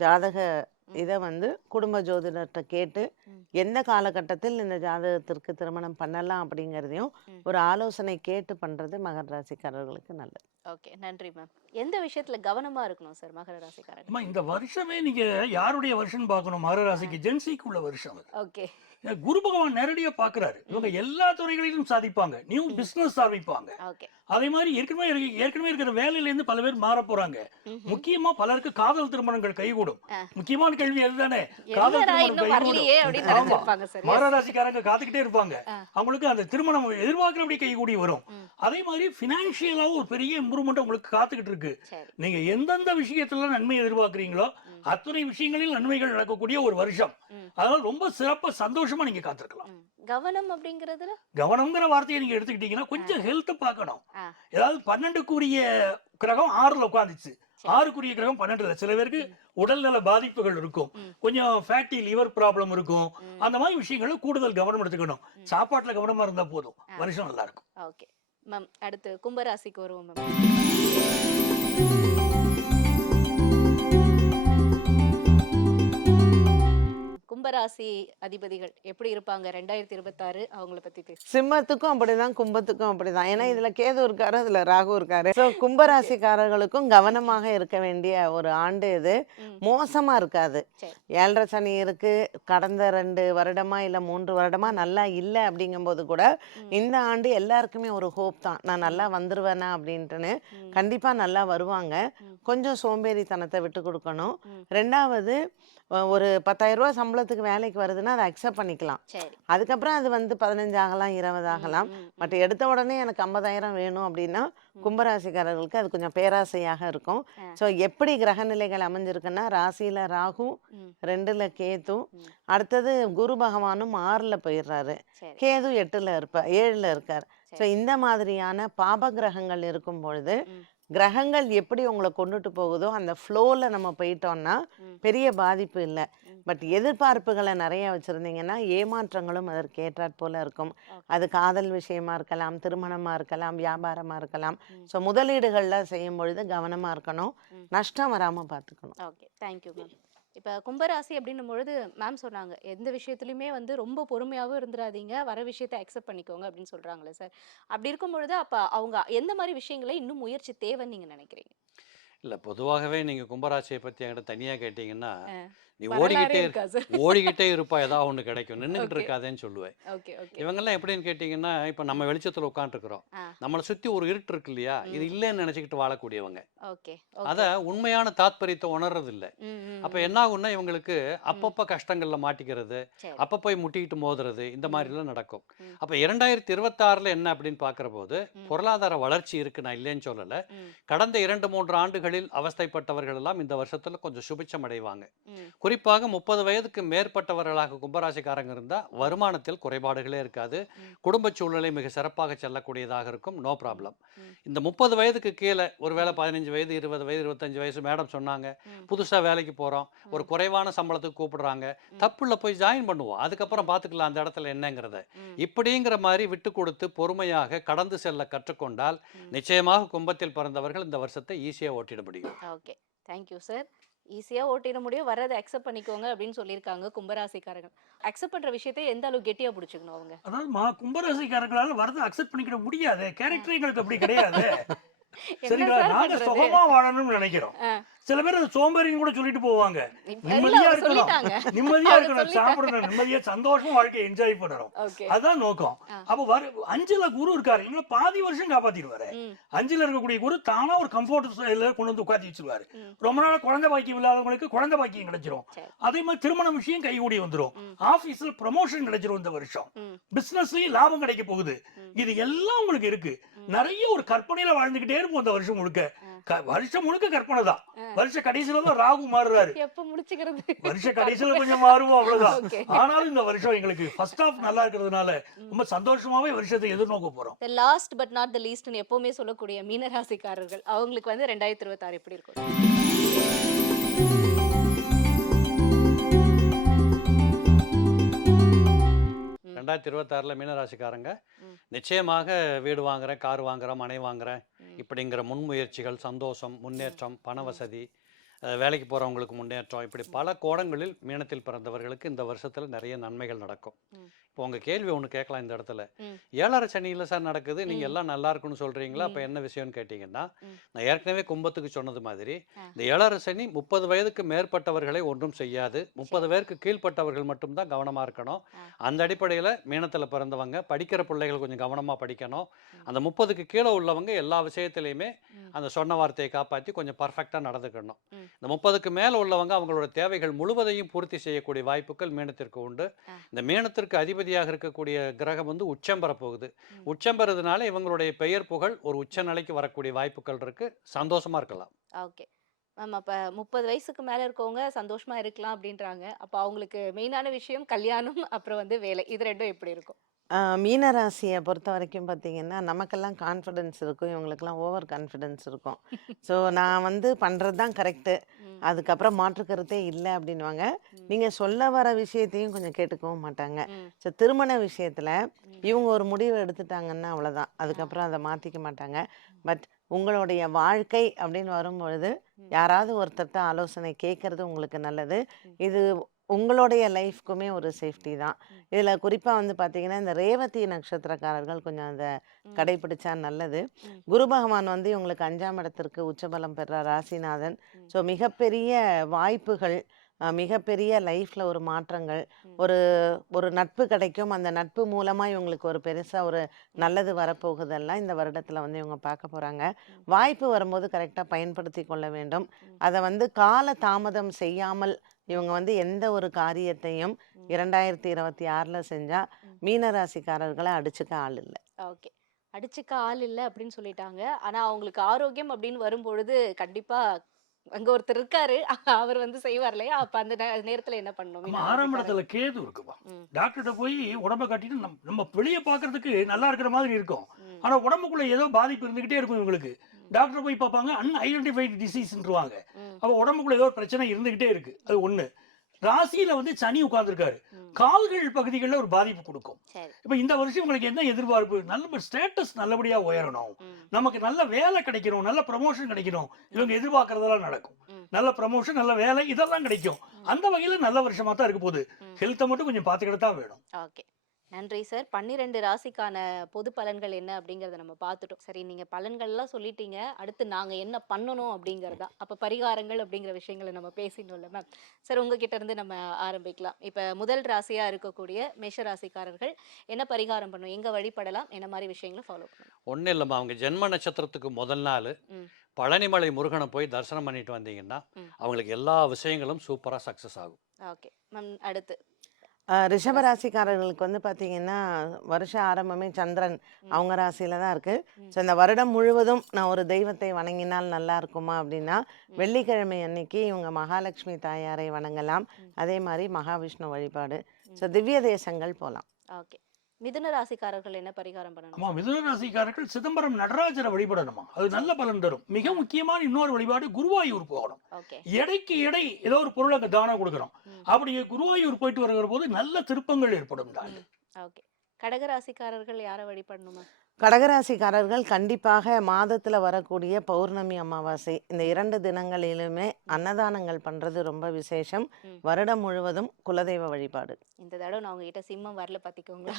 ஜாதக ம். இதை வந்து குடும்ப ஜோதிடர்கிட்ட கேட்டு ம். எந்த காலகட்டத்தில் இந்த ஜாதகத்திற்கு திருமணம் பண்ணலாம் அப்படிங்கிறதையும் ம். ஒரு ஆலோசனை கேட்டு பண்ணுறது மகர ராசிக்காரர்களுக்கு நல்லது. ஓகே. நன்றி மேம். எந்த விஷயத்துல கவனமா இருக்கணும் சார் மகர ராசிக்காரங்க? அம்மா, இந்த வருஷமே நீங்க யாருடைய வருஷம் பார்க்கணும்? மகர ராசிக்கு ஜென்சிக்கு உள்ள வருஷம் அது. ஓகே. ஏன்னா குரு பகவான் நேரடியா பாக்குறாரு. இவங்க எல்லா துறைகளிலும் சாதிப்பாங்க, நியூ பிசினஸ் ஆரம்பிப்பாங்க. ஓகே. அதே மாதிரி ஏற்கனவே இருக்கிற வேலையில இருந்து பல பேர் மாற போறாங்க. முக்கியமா பலருக்கு காதல் திருமணங்கள் கைகூடும். முக்கியமான கேள்வி அதுதானே, காதல் என்னடா திருமணம் இன்னும் வரலையே அப்படின்னு கைகூடும். ஆமா, நினைச்சிருப்பாங்க சார். மகர ராசிக்காரங்க காத்துக்கிட்டே இருப்பாங்க. ஆ. அவங்களுக்கு அந்த திருமணம் எதிர்பார்க்கிறபடி கைகூடி வரும். ம். அதே மாதிரி பினான்சியலாவும் ஒரு பெரிய இம்ப்ரூவ்மெண்ட் உங்களுக்கு காத்துக்கிட்டு இருக்கு. சரி. நீங்க எந்தெந்த விஷயத்துல நன்மை எதிர்பார்க்கிறீங்களோ ம். அத்தனை விஷயங்களில் நன்மைகள் நடக்கக்கூடிய ஒரு வருஷம். ம். அதனால ரொம்ப சிறப்பா சந்தோஷமா நீங்க காத்திருக்கலாம். ம். கவனம் அப்படிங்கிறதுல கவனம்ங்கிற வார்த்தையை நீங்க எடுத்துக்கிட்டீங்கன்னா கொஞ்சம் ஹெல்த் பார்க்கணும். ஆ. ஏதாவது 12க்குரிய கிரகம் 6ல் உட்காந்துச்சு, சரி. 6க்குரிய கிரகம் 12ல். சில பேருக்கு உடல்நல பாதிப்புகள் இருக்கும், ம். கொஞ்சம் ஃபேட்டி லிவர் ப்ராப்ளம் இருக்கும். ம். அந்த மாதிரி விஷயங்களும் கூடுதல் கவனம் எடுத்துக்கணும். ம். சாப்பாட்டுல கவனமா இருந்தா போதும், ஆ. வருஷம் நல்லா இருக்கும். Okay ma'am. அடுத்து கும்பராசிக்கு வருவோம் மேம். கும்பராசி அதிபதிகள் எப்படி இருப்பாங்க 2026? அவங்கள பத்தி பேசு. சிம்மத்துக்கும் அப்படிதான், கும்பத்துக்கும் அப்படிதான். ஏன்னா இதுல கேது இருக்காரு, அதுல ராகு இருக்காரு. ஸோ கும்பராசிக்காரர்களுக்கும் கவனமாக இருக்க வேண்டிய ஒரு ஆண்டு இது. ம். மோசமா இருக்காது. சரி. 7.5 சனி இருக்கு, கடந்த 2 வருடமா இல்ல 3 வருடமா நல்லா இல்லை அப்படிங்கும்போது கூட ம். இந்த ஆண்டு எல்லாருக்குமே ஒரு ஹோப் தான், நான் நல்லா வந்துருவேனா அப்படின்ட்டுன்னு. ம். கண்டிப்பா நல்லா வருவாங்க. கொஞ்சம் சோம்பேறித்தனத்தை விட்டு கொடுக்கணும். 2வது ஒரு 10,000 ரூபா சம்பளத்துக்கு வேலைக்கு வருதுன்னா அதை அக்செப்ட் பண்ணிக்கலாம். சரி. அதுக்கப்புறம் அது வந்து 15 ஆகலாம், 20 ஆகலாம். பட் எடுத்த உடனே எனக்கு 50,000 வேணும் அப்படின்னா கும்பராசிக்காரர்களுக்கு அது கொஞ்சம் பேராசையாக இருக்கும். ஸோ எப்படி கிரகநிலைகள் அமைஞ்சிருக்குன்னா, ராசியில ராகு, 2ல கேது, அடுத்தது குரு பகவானும் 6ல போயிடுறாரு, சரி. கேது 7ல இருக்கார். ஸோ சரி. இந்த மாதிரியான பாப கிரகங்கள் இருக்கும் பொழுது கிரகங்கள் எப்படி உங்களை கொண்டுட்டு போகுதோ அந்த ஃப்ளோவில் நம்ம போயிட்டோம்னா பெரிய பாதிப்பு இல்லை. பட் எதிர்பார்ப்புகளை நிறைய வச்சுருந்தீங்கன்னா ஏமாற்றங்களும் அதற்கு ஏற்றாற் போல இருக்கும். அது காதல் விஷயமா இருக்கலாம், திருமணமாக இருக்கலாம், வியாபாரமாக இருக்கலாம். ஸோ முதலீடுகளில் செய்யும் பொழுது கவனமாக இருக்கணும், நஷ்டம் வராமல் பார்த்துக்கணும். Okay, thank you ma'am. இப்போ கும்பராசி அப்படின்னும் பொழுது மேம் சொன்னாங்க எந்த விஷயத்துலையுமே வந்து ரொம்ப பொறுமையாகவும் இருந்துடாதீங்க, வர விஷயத்தை அக்செப்ட் பண்ணிக்கோங்க அப்படின்னு சொல்கிறாங்களே சார். அப்படி இருக்கும் பொழுது அப்போ அவங்க எந்த மாதிரி விஷயங்களை இன்னும் முயற்சி தேவைன்னு நீங்கள் நினைக்கிறீங்க? இல்லை, பொதுவாகவே நீங்கள் கும்பராசியை பற்றி என்கிட்ட தனியாக கேட்டிங்கன்னா, நீ வரலாறே இருக்கா சார்? ஓடிக்கிட்டே இருப்பா, ஏதாவது ஒன்று கிடைக்கும், நின்றுக்கிட்டு ஓகே. இருக்காதேன்னு சொல்லுவேன். Okay, okay. இவங்கெல்லாம் எப்படின்னு கேட்டிங்கன்னா, இப்போ நம்ம வெளிச்சத்தில் உட்காந்துருக்குறோம், ஆ. நம்மளை சுற்றி ஒரு இருட்டு இருக்கு இல்லையா, இது இல்லைன்னு நினச்சிக்கிட்டு வாழக்கூடியவங்க. ஓகே, அதை உண்மையான தாத்பரியத்தை உணர்றது இல்லை. ஓகே. அப்போ என்ன ஆகும்னா இவங்களுக்கு அப்பப்போ கஷ்டங்களில் மாட்டிக்கிறது, சரி. அப்போ போய் முட்டிக்கிட்டு மோதுறது, இந்த மாதிரிலாம் நடக்கும். ம். அப்போ 2026 என்ன அப்படின்னு பார்க்குற போது ம். பொருளாதார வளர்ச்சி இருக்குது, நான் இல்லைன்னு சொல்லலை. ம். கடந்த 2-3 ஆண்டுகளில் அவஸ்தைப்பட்டவர்கள் எல்லாம் இந்த வருஷத்தில் கொஞ்சம் சுபிட்சம் அடைவாங்க. ம். குறிப்பாக 30 வயதுக்கு மேற்பட்டவர்களாக கும்பராசிக்காரங்க இருந்தால் வருமானத்தில் குறைபாடுகளே இருக்காது, குடும்ப சூழ்நிலை மிக சிறப்பாக செல்லக்கூடியதாக இருக்கும், நோ ப்ராப்ளம். இந்த 30 வயதுக்கு கீழே ஒருவேளை 15 வயது, 20 வயது, 25 வயசு மேடம் சொன்னாங்க, புதுசாக வேலைக்கு போகிறோம், ஒரு குறைவான சம்பளத்துக்கு கூப்பிடுறாங்க, தப்புல போய் ஜாயின் பண்ணுவோம், அதுக்கப்புறம் பார்த்துக்கலாம் அந்த இடத்துல என்னங்கிறத. இப்படிங்கிற மாதிரி விட்டு கொடுத்து பொறுமையாக கடந்து செல்ல கற்றுக்கொண்டால் நிச்சயமாக கும்பத்தில் பிறந்தவர்கள் இந்த வருஷத்தை ஈஸியாக ஓட்டிட முடியும். Okay, thank you sir. ஈஸியாக ஓட்டிட முடியும், வர்றதை அக்செப்ட் பண்ணிக்கோங்க அப்படின்னு சொல்லியிருக்காங்க கும்பராசிக்காரங்க. அக்செப்ட் பண்ணுற விஷயத்தை எந்த அளவுக்கு கெட்டியாக பிடிச்சிக்கணும் அவங்க? அதாவது கும்பராசிக்காரங்களால வரதை அக்செப்ட் பண்ணிக்கிட முடியாது, கேரக்டர் எங்களுக்கு அப்படி கிடையாது. என்ன சரிங்களா, சார் நாங்க பண்றது? சுகமா வாழணும்னு நினைக்கிறோம். சில பேர் அது சோம்பேறின்னு கூட சொல்லிட்டு போவாங்க. இப்ப நிம்மதியா எல்லாம் இருக்கணும், சொல்லிட்டாங்க. நிம்மதியா அவங்க இருக்கணும், சொல்லிட்டாங்க. சாப்பிடணும், நிம்மதியா சந்தோஷமா வாழ்க்கையை என்ஜாய் பண்ணணும், ஓகே. அதுதான் நோக்கம். அப்ப 5ல குரு இருக்காரு, இவங்க பாதி வருஷம் காப்பாத்திடுவாரு. ம். 5ல இருக்கக்கூடிய குரு தானா ஒரு கம்ஃபர்ட் கொண்டு வந்து உட்காந்து வச்சிருவாரு. ம். ரொம்ப நாள் குழந்தை பாக்கியம் இல்லாதவங்களுக்கு குழந்தை பாக்கியம் கிடைச்சிரும். சரி. அதே மாதிரி திருமண விஷயம் கைகூடி வந்துரும். ஆபீஸ்ல ப்ரமோஷன் கிடைச்சிரும் இந்த வருஷம். ம். பிசினஸ்லயும் லாபம் கிடைக்க போகுது. இது எல்லாம் உங்களுக்கு இருக்கு. நிறைய ஒரு கற்பனையில வாழ்ந்துகிட்டே இருப்போம் இந்த வருஷம் முழுக்க. வருஷம் முழுக்க கற்பனை தான். வருஷ கடைசியில தான் ராகு மாறுறாரு. எப்ப முடிச்சுக்கிறது? வருஷ கடைசியில கொஞ்சம் மாறுவோம், அவ்வளவுதான். ஓகே. ஆனாலும் இந்த வருஷம் எங்களுக்கு ஃபர்ஸ்ட் ஹாஃப் நல்லா இருக்கிறதுனால ரொம்ப சந்தோஷமாவே வருஷத்தை எதிர்நோக்க போறோம். The last but not the least ன்னு எப்பவுமே சொல்லக்கூடிய மீனராசிக்காரர்கள் அவங்களுக்கு வந்து 2026 எப்படி இருக்கும்? 2026 மீனராசிக்காரங்க நிச்சயமாக வீடு வாங்குறேன், கார் வாங்குறேன், மனை வாங்குறேன் இப்படிங்கிற முன்முயற்சிகள், சந்தோஷம், முன்னேற்றம், பண வசதி, வேலைக்கு போகிறவங்களுக்கு முன்னேற்றம், இப்படி பல கோணங்களில் மீனத்தில் பிறந்தவர்களுக்கு இந்த வருஷத்தில் நிறைய நன்மைகள் நடக்கும். இப்போ உங்கள் கேள்வி ஒன்று கேட்கலாம் இந்த இடத்துல, 7.5 சனியில் சார் நடக்குது, நீங்கள் எல்லாம் நல்லா இருக்குன்னு சொல்கிறீங்களா, அப்போ என்ன விஷயம்னு கேட்டிங்கன்னா, நான் ஏற்கனவே கும்பத்துக்கு சொன்னது மாதிரி இந்த 7.5 சனி 30 வயதுக்கு மேற்பட்டவர்களை ஒன்றும் செய்யாது, 30 பேருக்கு கீழ்ப்பட்டவர்கள் மட்டும்தான் கவனமாக இருக்கணும். அந்த அடிப்படையில் மீனத்தில் பிறந்தவங்க படிக்கிற பிள்ளைகள் கொஞ்சம் கவனமாக படிக்கணும். அந்த 30க்கு கீழே உள்ளவங்க எல்லா விஷயத்துலையுமே அந்த சொன்ன வார்த்தையை காப்பாற்றி கொஞ்சம் பர்ஃபெக்டாக நடந்துக்கணும். இந்த 30க்கு மேலே உள்ளவங்க அவங்களோட தேவைகள் முழுவதையும் பூர்த்தி செய்யக்கூடிய வாய்ப்புகள் மீனத்திற்கு உண்டு. இந்த மீனத்திற்கு அதிபதியாக இருக்கக்கூடிய கிரகம் வந்து உச்சம் பெற போகுது. உச்சம் பெறதுனால இவங்களுடைய பெயர் புகழ் ஒரு உச்ச நிலைக்கு வரக்கூடிய வாய்ப்புகள் இருக்கு. சந்தோஷமா இருக்கலாம். ஓகே மேம், அப்ப 30 வயசுக்கு மேல இருக்கவங்க சந்தோஷமா இருக்கலாம் அப்படின்றாங்க. அப்ப அவங்களுக்கு மெயினான விஷயம் கல்யாணம், அப்புறம் வந்து வேலை, இது ரெண்டும் எப்படி இருக்கும்? மீனராசியை பொறுத்த வரைக்கும் பார்த்தீங்கன்னா நமக்கெல்லாம் கான்ஃபிடென்ஸ் இருக்கும், இவங்களுக்கெல்லாம் ஓவர் கான்ஃபிடென்ஸ் இருக்கும். ஸோ நான் வந்து பண்ணுறது தான் கரெக்டு, அதுக்கப்புறம் மாற்றுக்கருத்தே இல்லை அப்படின்வாங்க. நீங்கள் சொல்ல வர விஷயத்தையும் கொஞ்சம் கேட்டுக்கவும் மாட்டாங்க. ஸோ திருமண விஷயத்தில் இவங்க ஒரு முடிவு எடுத்துட்டாங்கன்னா அவ்வளோதான், அதுக்கப்புறம் அதை மாற்றிக்க மாட்டாங்க. பட் உங்களுடைய வாழ்க்கை அப்படின்னு வரும்பொழுது யாராவது ஒருத்தர்கிட்ட ஆலோசனை கேட்குறது உங்களுக்கு நல்லது. இது உங்களுடைய லைஃப்க்குமே ஒரு சேஃப்டி தான். இதில் குறிப்பாக வந்து பார்த்தீங்கன்னா இந்த ரேவதி நட்சத்திரக்காரர்கள் கொஞ்சம் அதை கடைபிடிச்சா நல்லது. குரு பகவான் வந்து இவங்களுக்கு 5ஆம் இடத்திற்கு உச்சபலம் பெற ராசிநாதன். ஸோ மிகப்பெரிய வாய்ப்புகள் மிகப்பெரிய லைஃப்பில் ஒரு மாற்றங்கள், ஒரு ஒரு நட்பு கிடைக்கும். அந்த நட்பு மூலமாக இவங்களுக்கு ஒரு பெருசாக ஒரு நல்லது வரப்போகுதெல்லாம் இந்த வருடத்தில் வந்து இவங்க பார்க்க போகிறாங்க. வாய்ப்பு வரும்போது கரெக்டாக பயன்படுத்தி கொள்ள வேண்டும். அதை வந்து கால தாமதம் செய்யாமல் இவங்க வந்து எந்த ஒரு காரியத்தையும் 2026 செஞ்சால் மீனராசிக்காரர்களை அடிச்சுக்க ஆள் இல்லை. ஓகே. அடிச்சுக்க ஆள் இல்ல அப்படின்னு சொல்லிட்டாங்க. ஆனா அவங்களுக்கு ஆரோக்கியம் அப்படின்னு வரும்பொழுது கண்டிப்பா அங்க ஒருத்தர் இருக்காரு. அவர் வந்து செய்வார் இல்லையா? அப்ப அந்த நேரத்துல என்ன பண்ணணும் நம்ம 6ஆம் மீனராசிக்காரங்க? இடத்துல கேது இருக்குப்பா. ம். டாக்டர்கிட்ட போய் உடம்ப காட்டிட்டு நம்ம வெளியே பார்க்கறதுக்கு நல்லா இருக்கிற மாதிரி இருக்கும். ம். ஆனா உடம்புக்குள்ள ஏதோ பாதிப்பு இருந்துகிட்டே இருக்கும் இவங்களுக்கு. டாக்டர் போய் பார்ப்பாங்க, அன்ஐடென்டிஃபைடு டிசீஸ்ன்றுவாங்க. ம். அப்போ உடம்புக்குள்ள ஏதோ ஒரு பிரச்சனை இருந்துகிட்டே இருக்கு. அது ஒண்ணு. ராசியில வந்து சனி உட்கார்ந்திருக்காரு. ம். கால்கள் பகுதிகளில் ஒரு பாதிப்பு கொடுக்கும். சரி. இப்போ இந்த வருஷம் உங்களுக்கு என்ன எதிர்பார்ப்பு? நல்ல ஸ்டேட்டஸ் நல்லபடியா உயரணும். ம். நமக்கு நல்ல வேலை கிடைக்கணும், நல்ல ப்ரமோஷன் கிடைக்கணும். இவங்க எதிர்பார்க்கறதெல்லாம் நடக்கும். ம். நல்ல ப்ரமோஷன், நல்ல வேலை இதெல்லாம் கிடைக்கும். அந்த வகையில நல்ல வருஷமா தான் இருக்க போகுது. ம். ஹெல்த்தை மட்டும் கொஞ்சம் பார்த்துக்கிட்டு தான் வேணும். ஓகே. நன்றி சார். 12 ராசிக்கான பொது பலன்கள் என்ன அப்படிங்கறத நம்ம பார்த்துட்டோம். சரி, நீங்க பலன்கள்லாம் சொல்லிட்டீங்க. அடுத்து நாங்க என்ன பண்ணணும் அப்படிங்கறதா. அப்ப பரிகாரங்கள் அப்படிங்கிற விஷயங்களை நம்ம பேசினோம்ல மேம். சார், உங்ககிட்ட இருந்து நம்ம ஆரம்பிக்கலாம். இப்ப முதல் ராசியா இருக்கக்கூடிய மேஷ ராசிக்காரர்கள் என்ன பரிகாரம் பண்ணணும்? எங்க வழிபடலாம்? என்ன மாதிரி விஷயங்களை ஃபாலோ பண்ணணும்? ஒன்றும் இல்லைம்மா, அவங்க ஜென்ம நட்சத்திரத்துக்கு முதல் நாள் ம். பழனிமலை முருகனை போய் தரிசனம் பண்ணிட்டு வந்தீங்கன்னா ம். அவங்களுக்கு எல்லா விஷயங்களும் சூப்பராக சக்ஸஸ் ஆகும். Okay ma'am. அடுத்து ரிஷபராசிக்காரர்களுக்கு வந்து பார்த்தீங்கன்னா வருஷ ஆரம்பமே சந்திரன் அவங்க ராசியில தான் இருக்கு. ம். ஸோ இந்த வருடம் முழுவதும் நான் ஒரு தெய்வத்தை வணங்கினால் நல்லா இருக்குமா அப்படின்னா, வெள்ளிக்கிழமை அன்னைக்கு இவங்க மகாலட்சுமி தாயாரை வணங்கலாம். அதே மாதிரி மகாவிஷ்ணு வழிபாடு. ஸோ திவ்ய தேசங்கள் போகலாம். ஓகே. மிதுன ராசிக்காரர்கள் என்ன பரிகாரம் பண்ணணும்? ஆமா, மிதுன ராசிக்காரர்கள் சிதம்பரம் நடராஜரை வழிபடணுமா. அது நல்ல பலன் தரும். மிக முக்கியமான இன்னொரு வழிபாடு குருவாயூர் போகணும். ஓகே. எடைக்கு எடை ஏதோ ஒரு பொருளை அங்க தானம் கொடுக்கறோம். ம். அப்படி குருவாயூர் போயிட்டு வருகிற போது நல்ல திருப்பங்கள் ஏற்படும் இந்த ஆண்டு. ஓகே. கடக ராசிக்காரர்கள் யாரை வழிபடணுமா? கடகராசிக்காரர்கள் கண்டிப்பாக மாதத்துல வரக்கூடிய பௌர்ணமி, அமாவாசை இந்த 2 தினங்களிலுமே அன்னதானங்கள் பண்றது ரொம்ப விசேஷம். ம். வருடம் முழுவதும் குலதெய்வ வழிபாடு. இந்த தடவை நான் உங்ககிட்ட சிம்மம் வரல பாத்திக்கோங்களா.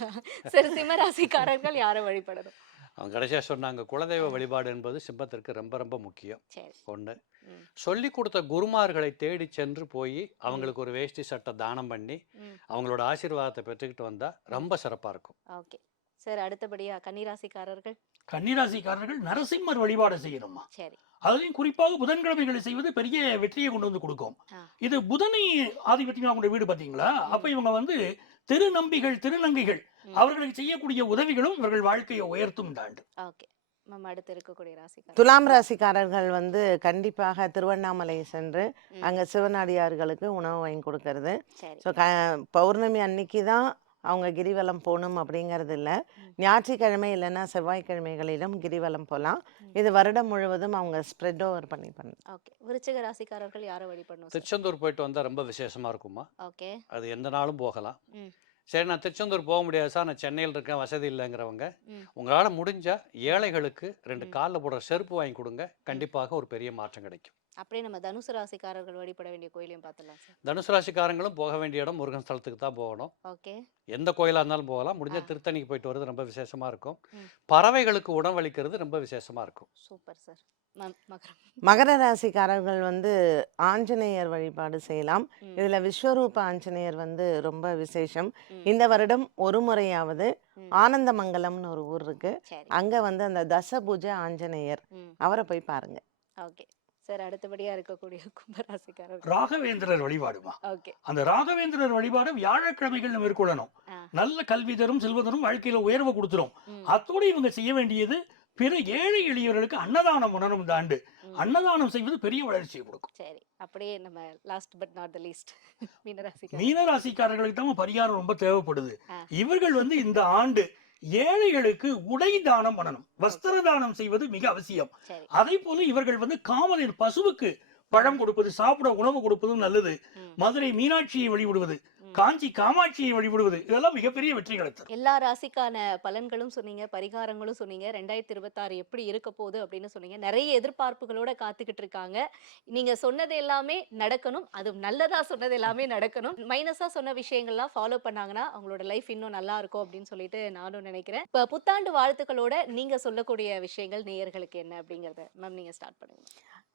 சரி, சிம்ம ராசிக்காரர்கள் யாரை வழிபடணும்? அவங்க கடைசியாக சொன்னாங்க, குலதெய்வ வழிபாடு என்பது சிம்மத்திற்கு ரொம்ப ரொம்ப முக்கியம். சரி. ஒன்று, ம். சொல்லி கொடுத்த குருமார்களை தேடி சென்று போய் அவங்களுக்கு ஒரு வேஷ்டி சட்டை தானம் பண்ணி ம். அவங்களோட ஆசீர்வாதத்தை பெற்றுக்கிட்டு வந்தால் ரொம்ப சிறப்பாக இருக்கும். Okay sir. அடுத்தபடியா கன்னிராசிக்காரர்கள். கன்னிராசிக்காரர்கள் நரசிம்மர் வழிபாடு செய்யணுமா. சரி. அதுலயும் குறிப்பாக புதன்கிழமைகளை செய்வது பெரிய வெற்றியை கொண்டு வந்து கொடுக்கும். ஆ. இது புதனை ஆதிபத்தியமா கொண்ட வீடு பாத்தீங்களா. அப்ப இவங்க வந்து திருநம்பிகள், திருநங்கைகள் ம். அவர்களுக்கு செய்யக்கூடிய உதவிகளும் இவர்கள் வாழ்க்கையை உயர்த்தும் இந்த ஆண்டு. Okay ma'am. அடுத்து இருக்கக்கூடிய ராசிக்காரர். துலாம் ராசிக்காரர்கள் வந்து கண்டிப்பாக திருவண்ணாமலை சென்று ம். அங்க சிவனடியார்களுக்கு உணவு வாங்கி கொடுக்கறது. சரி. ஸோ பௌர்ணமி அன்னைக்கு தான் அவங்க கிரிவலம் போகணும் அப்படிங்கிறது இல்லை. ஞாயிற்றுக்கிழமை இல்லைன்னா செவ்வாய்க்கிழமைகளிலும் கிரிவலம் போகலாம். இது வருடம் முழுவதும் அவங்க ஸ்ப்ரெட் ஓவர் பண்ணி பண்ணணும். ஓகே. விருச்சிக ராசிக்காரர்கள் யாரை வழிபடணும் சார்? திருச்செந்தூர் போயிட்டு வந்தால் ரொம்ப விசேஷமாக இருக்குமா. ஓகே. அது எந்த நாளும் போகலாம். ம். சரி, நான் திருச்செந்தூர் போக முடியாது சார், நான் சென்னையில் இருக்கேன், வசதி இல்லைங்கிறவங்க ம். உங்களால் முடிஞ்சால் ஏழைகளுக்கு 2 ம். காலில் போடுற செருப்பு வாங்கி கொடுங்க. கண்டிப்பாக ஒரு பெரிய மாற்றம் கிடைக்கும். அப்படியே நம்ம தனுசு ராசிக்காரர்கள் வழிபட வேண்டிய கோயிலையும் பார்த்துடலாம் சார். தனுசு ராசிக்காரங்களும் போக வேண்டிய இடம் முருகன் ஸ்தலத்துக்கு தான் போகணும். ஓகே. எந்த கோயிலாக இருந்தாலும் போகலாம். முடிஞ்ச ஆ. திருத்தணிக்கு போயிட்டு வர்றது ரொம்ப விசேஷமாக இருக்கும். ம். பறவைகளுக்கு உணவளிக்கிறது ரொம்ப விசேஷமாக இருக்கும். Super sir. மேம் மகரம். மகர ராசிக்காரர்கள் வந்து ஆஞ்சநேயர் வழிபாடு செய்யலாம். ம். இதுல விஸ்வரூப ஆஞ்சநேயர் வந்து ரொம்ப விசேஷம். ம். இந்த வருடம் ஒரு முறையாவது ம். ஆனந்தமங்கலம்னு ஒரு ஊர் இருக்கு. சரி. அங்க வந்து அந்த தசபுஜ ஆஞ்சநேயர் ம். அவரை போய் பாருங்க. Okay sir. அடுத்தபடியா இருக்கக்கூடிய கும்பராசிக்காரர்கள். ராகவேந்திரர் வழிபாடுமா. ஓகே. அந்த ராகவேந்திரர் வழிபாடு வியாழக்கிழமைகள் மேற்கொள்ளணும். ஆ. நல்ல கல்வி தரும், செல்வதரும், வாழ்க்கையில உயர்வு கொடுத்துரும். ம். அத்தோடு இவங்க செய்ய வேண்டியது பிற ஏழை எளியவர்களுக்கு அன்னதானம் பண்ணணும் இந்த ஆண்டு. ம். அன்னதானம் செய்வது பெரிய வளர்ச்சியை கொடுக்கும். சரி. அப்படியே நம்ம last but not the least மீனராசிக்காரர்கள். மீனராசிக்காரர்களுக்கு தான் பரிகாரம் ரொம்ப தேவைப்படுது. ஆ. இவர்கள் வந்து இந்த ஆண்டு ஏழைகளுக்கு உடை தானம் பண்ணணும். வஸ்திர தானம் செய்வது மிக அவசியம். சரி. அதே போல இவர்கள் வந்து காமதேனு பசுவுக்கு பழம் கொடுப்பது, சாப்பிட உணவு கொடுப்பதும் நல்லது. ம். மதுரை மீனாட்சியை வழிபடுவது, ம். காஞ்சி காமாட்சியை வழிபடுவது இதெல்லாம் மிகப்பெரிய வெற்றிகளை தரும். எல்லா ராசிக்கான பலன்களும் சொன்னீங்க, பரிகாரங்களும் சொன்னீங்க. 2026 எப்படி இருக்க போகுது அப்படின்னு சொன்னீங்க. நிறைய எதிர்பார்ப்புகளோட காத்துக்கிட்டு இருக்காங்க. நீங்க சொன்னது எல்லாமே நடக்கணும். அது நல்லதா சொன்னது எல்லாமே நடக்கணும். மைனஸா சொன்ன விஷயங்கள்லாம் ஃபாலோ பண்ணாங்கன்னா அவங்களோட லைஃப் இன்னும் நல்லா இருக்கும் அப்படின்னு சொல்லிட்டு நானும் நினைக்கிறேன். இப்ப புத்தாண்டு வாழ்த்துக்களோட நீங்க சொல்லக்கூடிய விஷயங்கள் நேயர்களுக்கு என்ன அப்படிங்கறத மேம் நீங்க ஸ்டார்ட் பண்ணுங்க.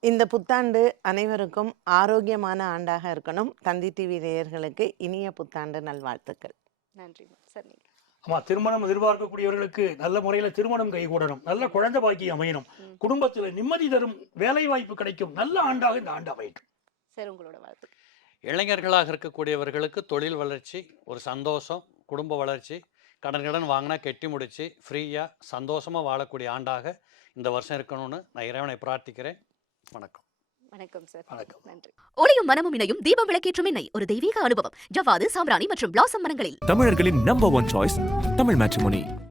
இந்த புத்தாண்டு அனைவருக்கும் ஆரோக்கியமான ஆண்டாக இருக்கணும். தந்தி டிவி நேயர்களுக்கு இனிய புத்தாண்டு நல்வாழ்த்துக்கள். நன்றி சார். நீங்க ஆமா, திருமணம் எதிர்பார்க்கக்கூடியவர்களுக்கு நல்ல முறையில திருமணம் கைகூடணும், நல்ல குழந்தை பாக்கியம் அமையணும், குடும்பத்துல நிம்மதி தரும் வேலை வாய்ப்பு கிடைக்கும், நல்ல ஆண்டாக இந்த ஆண்டு அமையட்டும். சார் உங்களோட வாழ்த்து. இளைஞர்களாக இருக்கக்கூடியவர்களுக்கு தொழில் வளர்ச்சி, ஒரு சந்தோஷம், குடும்ப வளர்ச்சி, கடன் வாங்கினா கெட்டி முடிச்சு ஃப்ரீயாக சந்தோஷமாக வாழக்கூடிய ஆண்டாக இந்த வருஷம் இருக்கணும்னு நான் இறைவனை பிரார்த்திக்கிறேன். வணக்கம். வணக்கம் சார். வணக்கம். நன்றி. ஒளியும் மனமும் இணையும் தீபம் விளக்கேற்றும் எண்ணெய் ஒரு தெய்வீக அனுபவம். ஜவ்வாது, சாம்பிராணி மற்றும் பிளாசம் மரங்களில். தமிழர்களின் number one choice Tamil matrimony.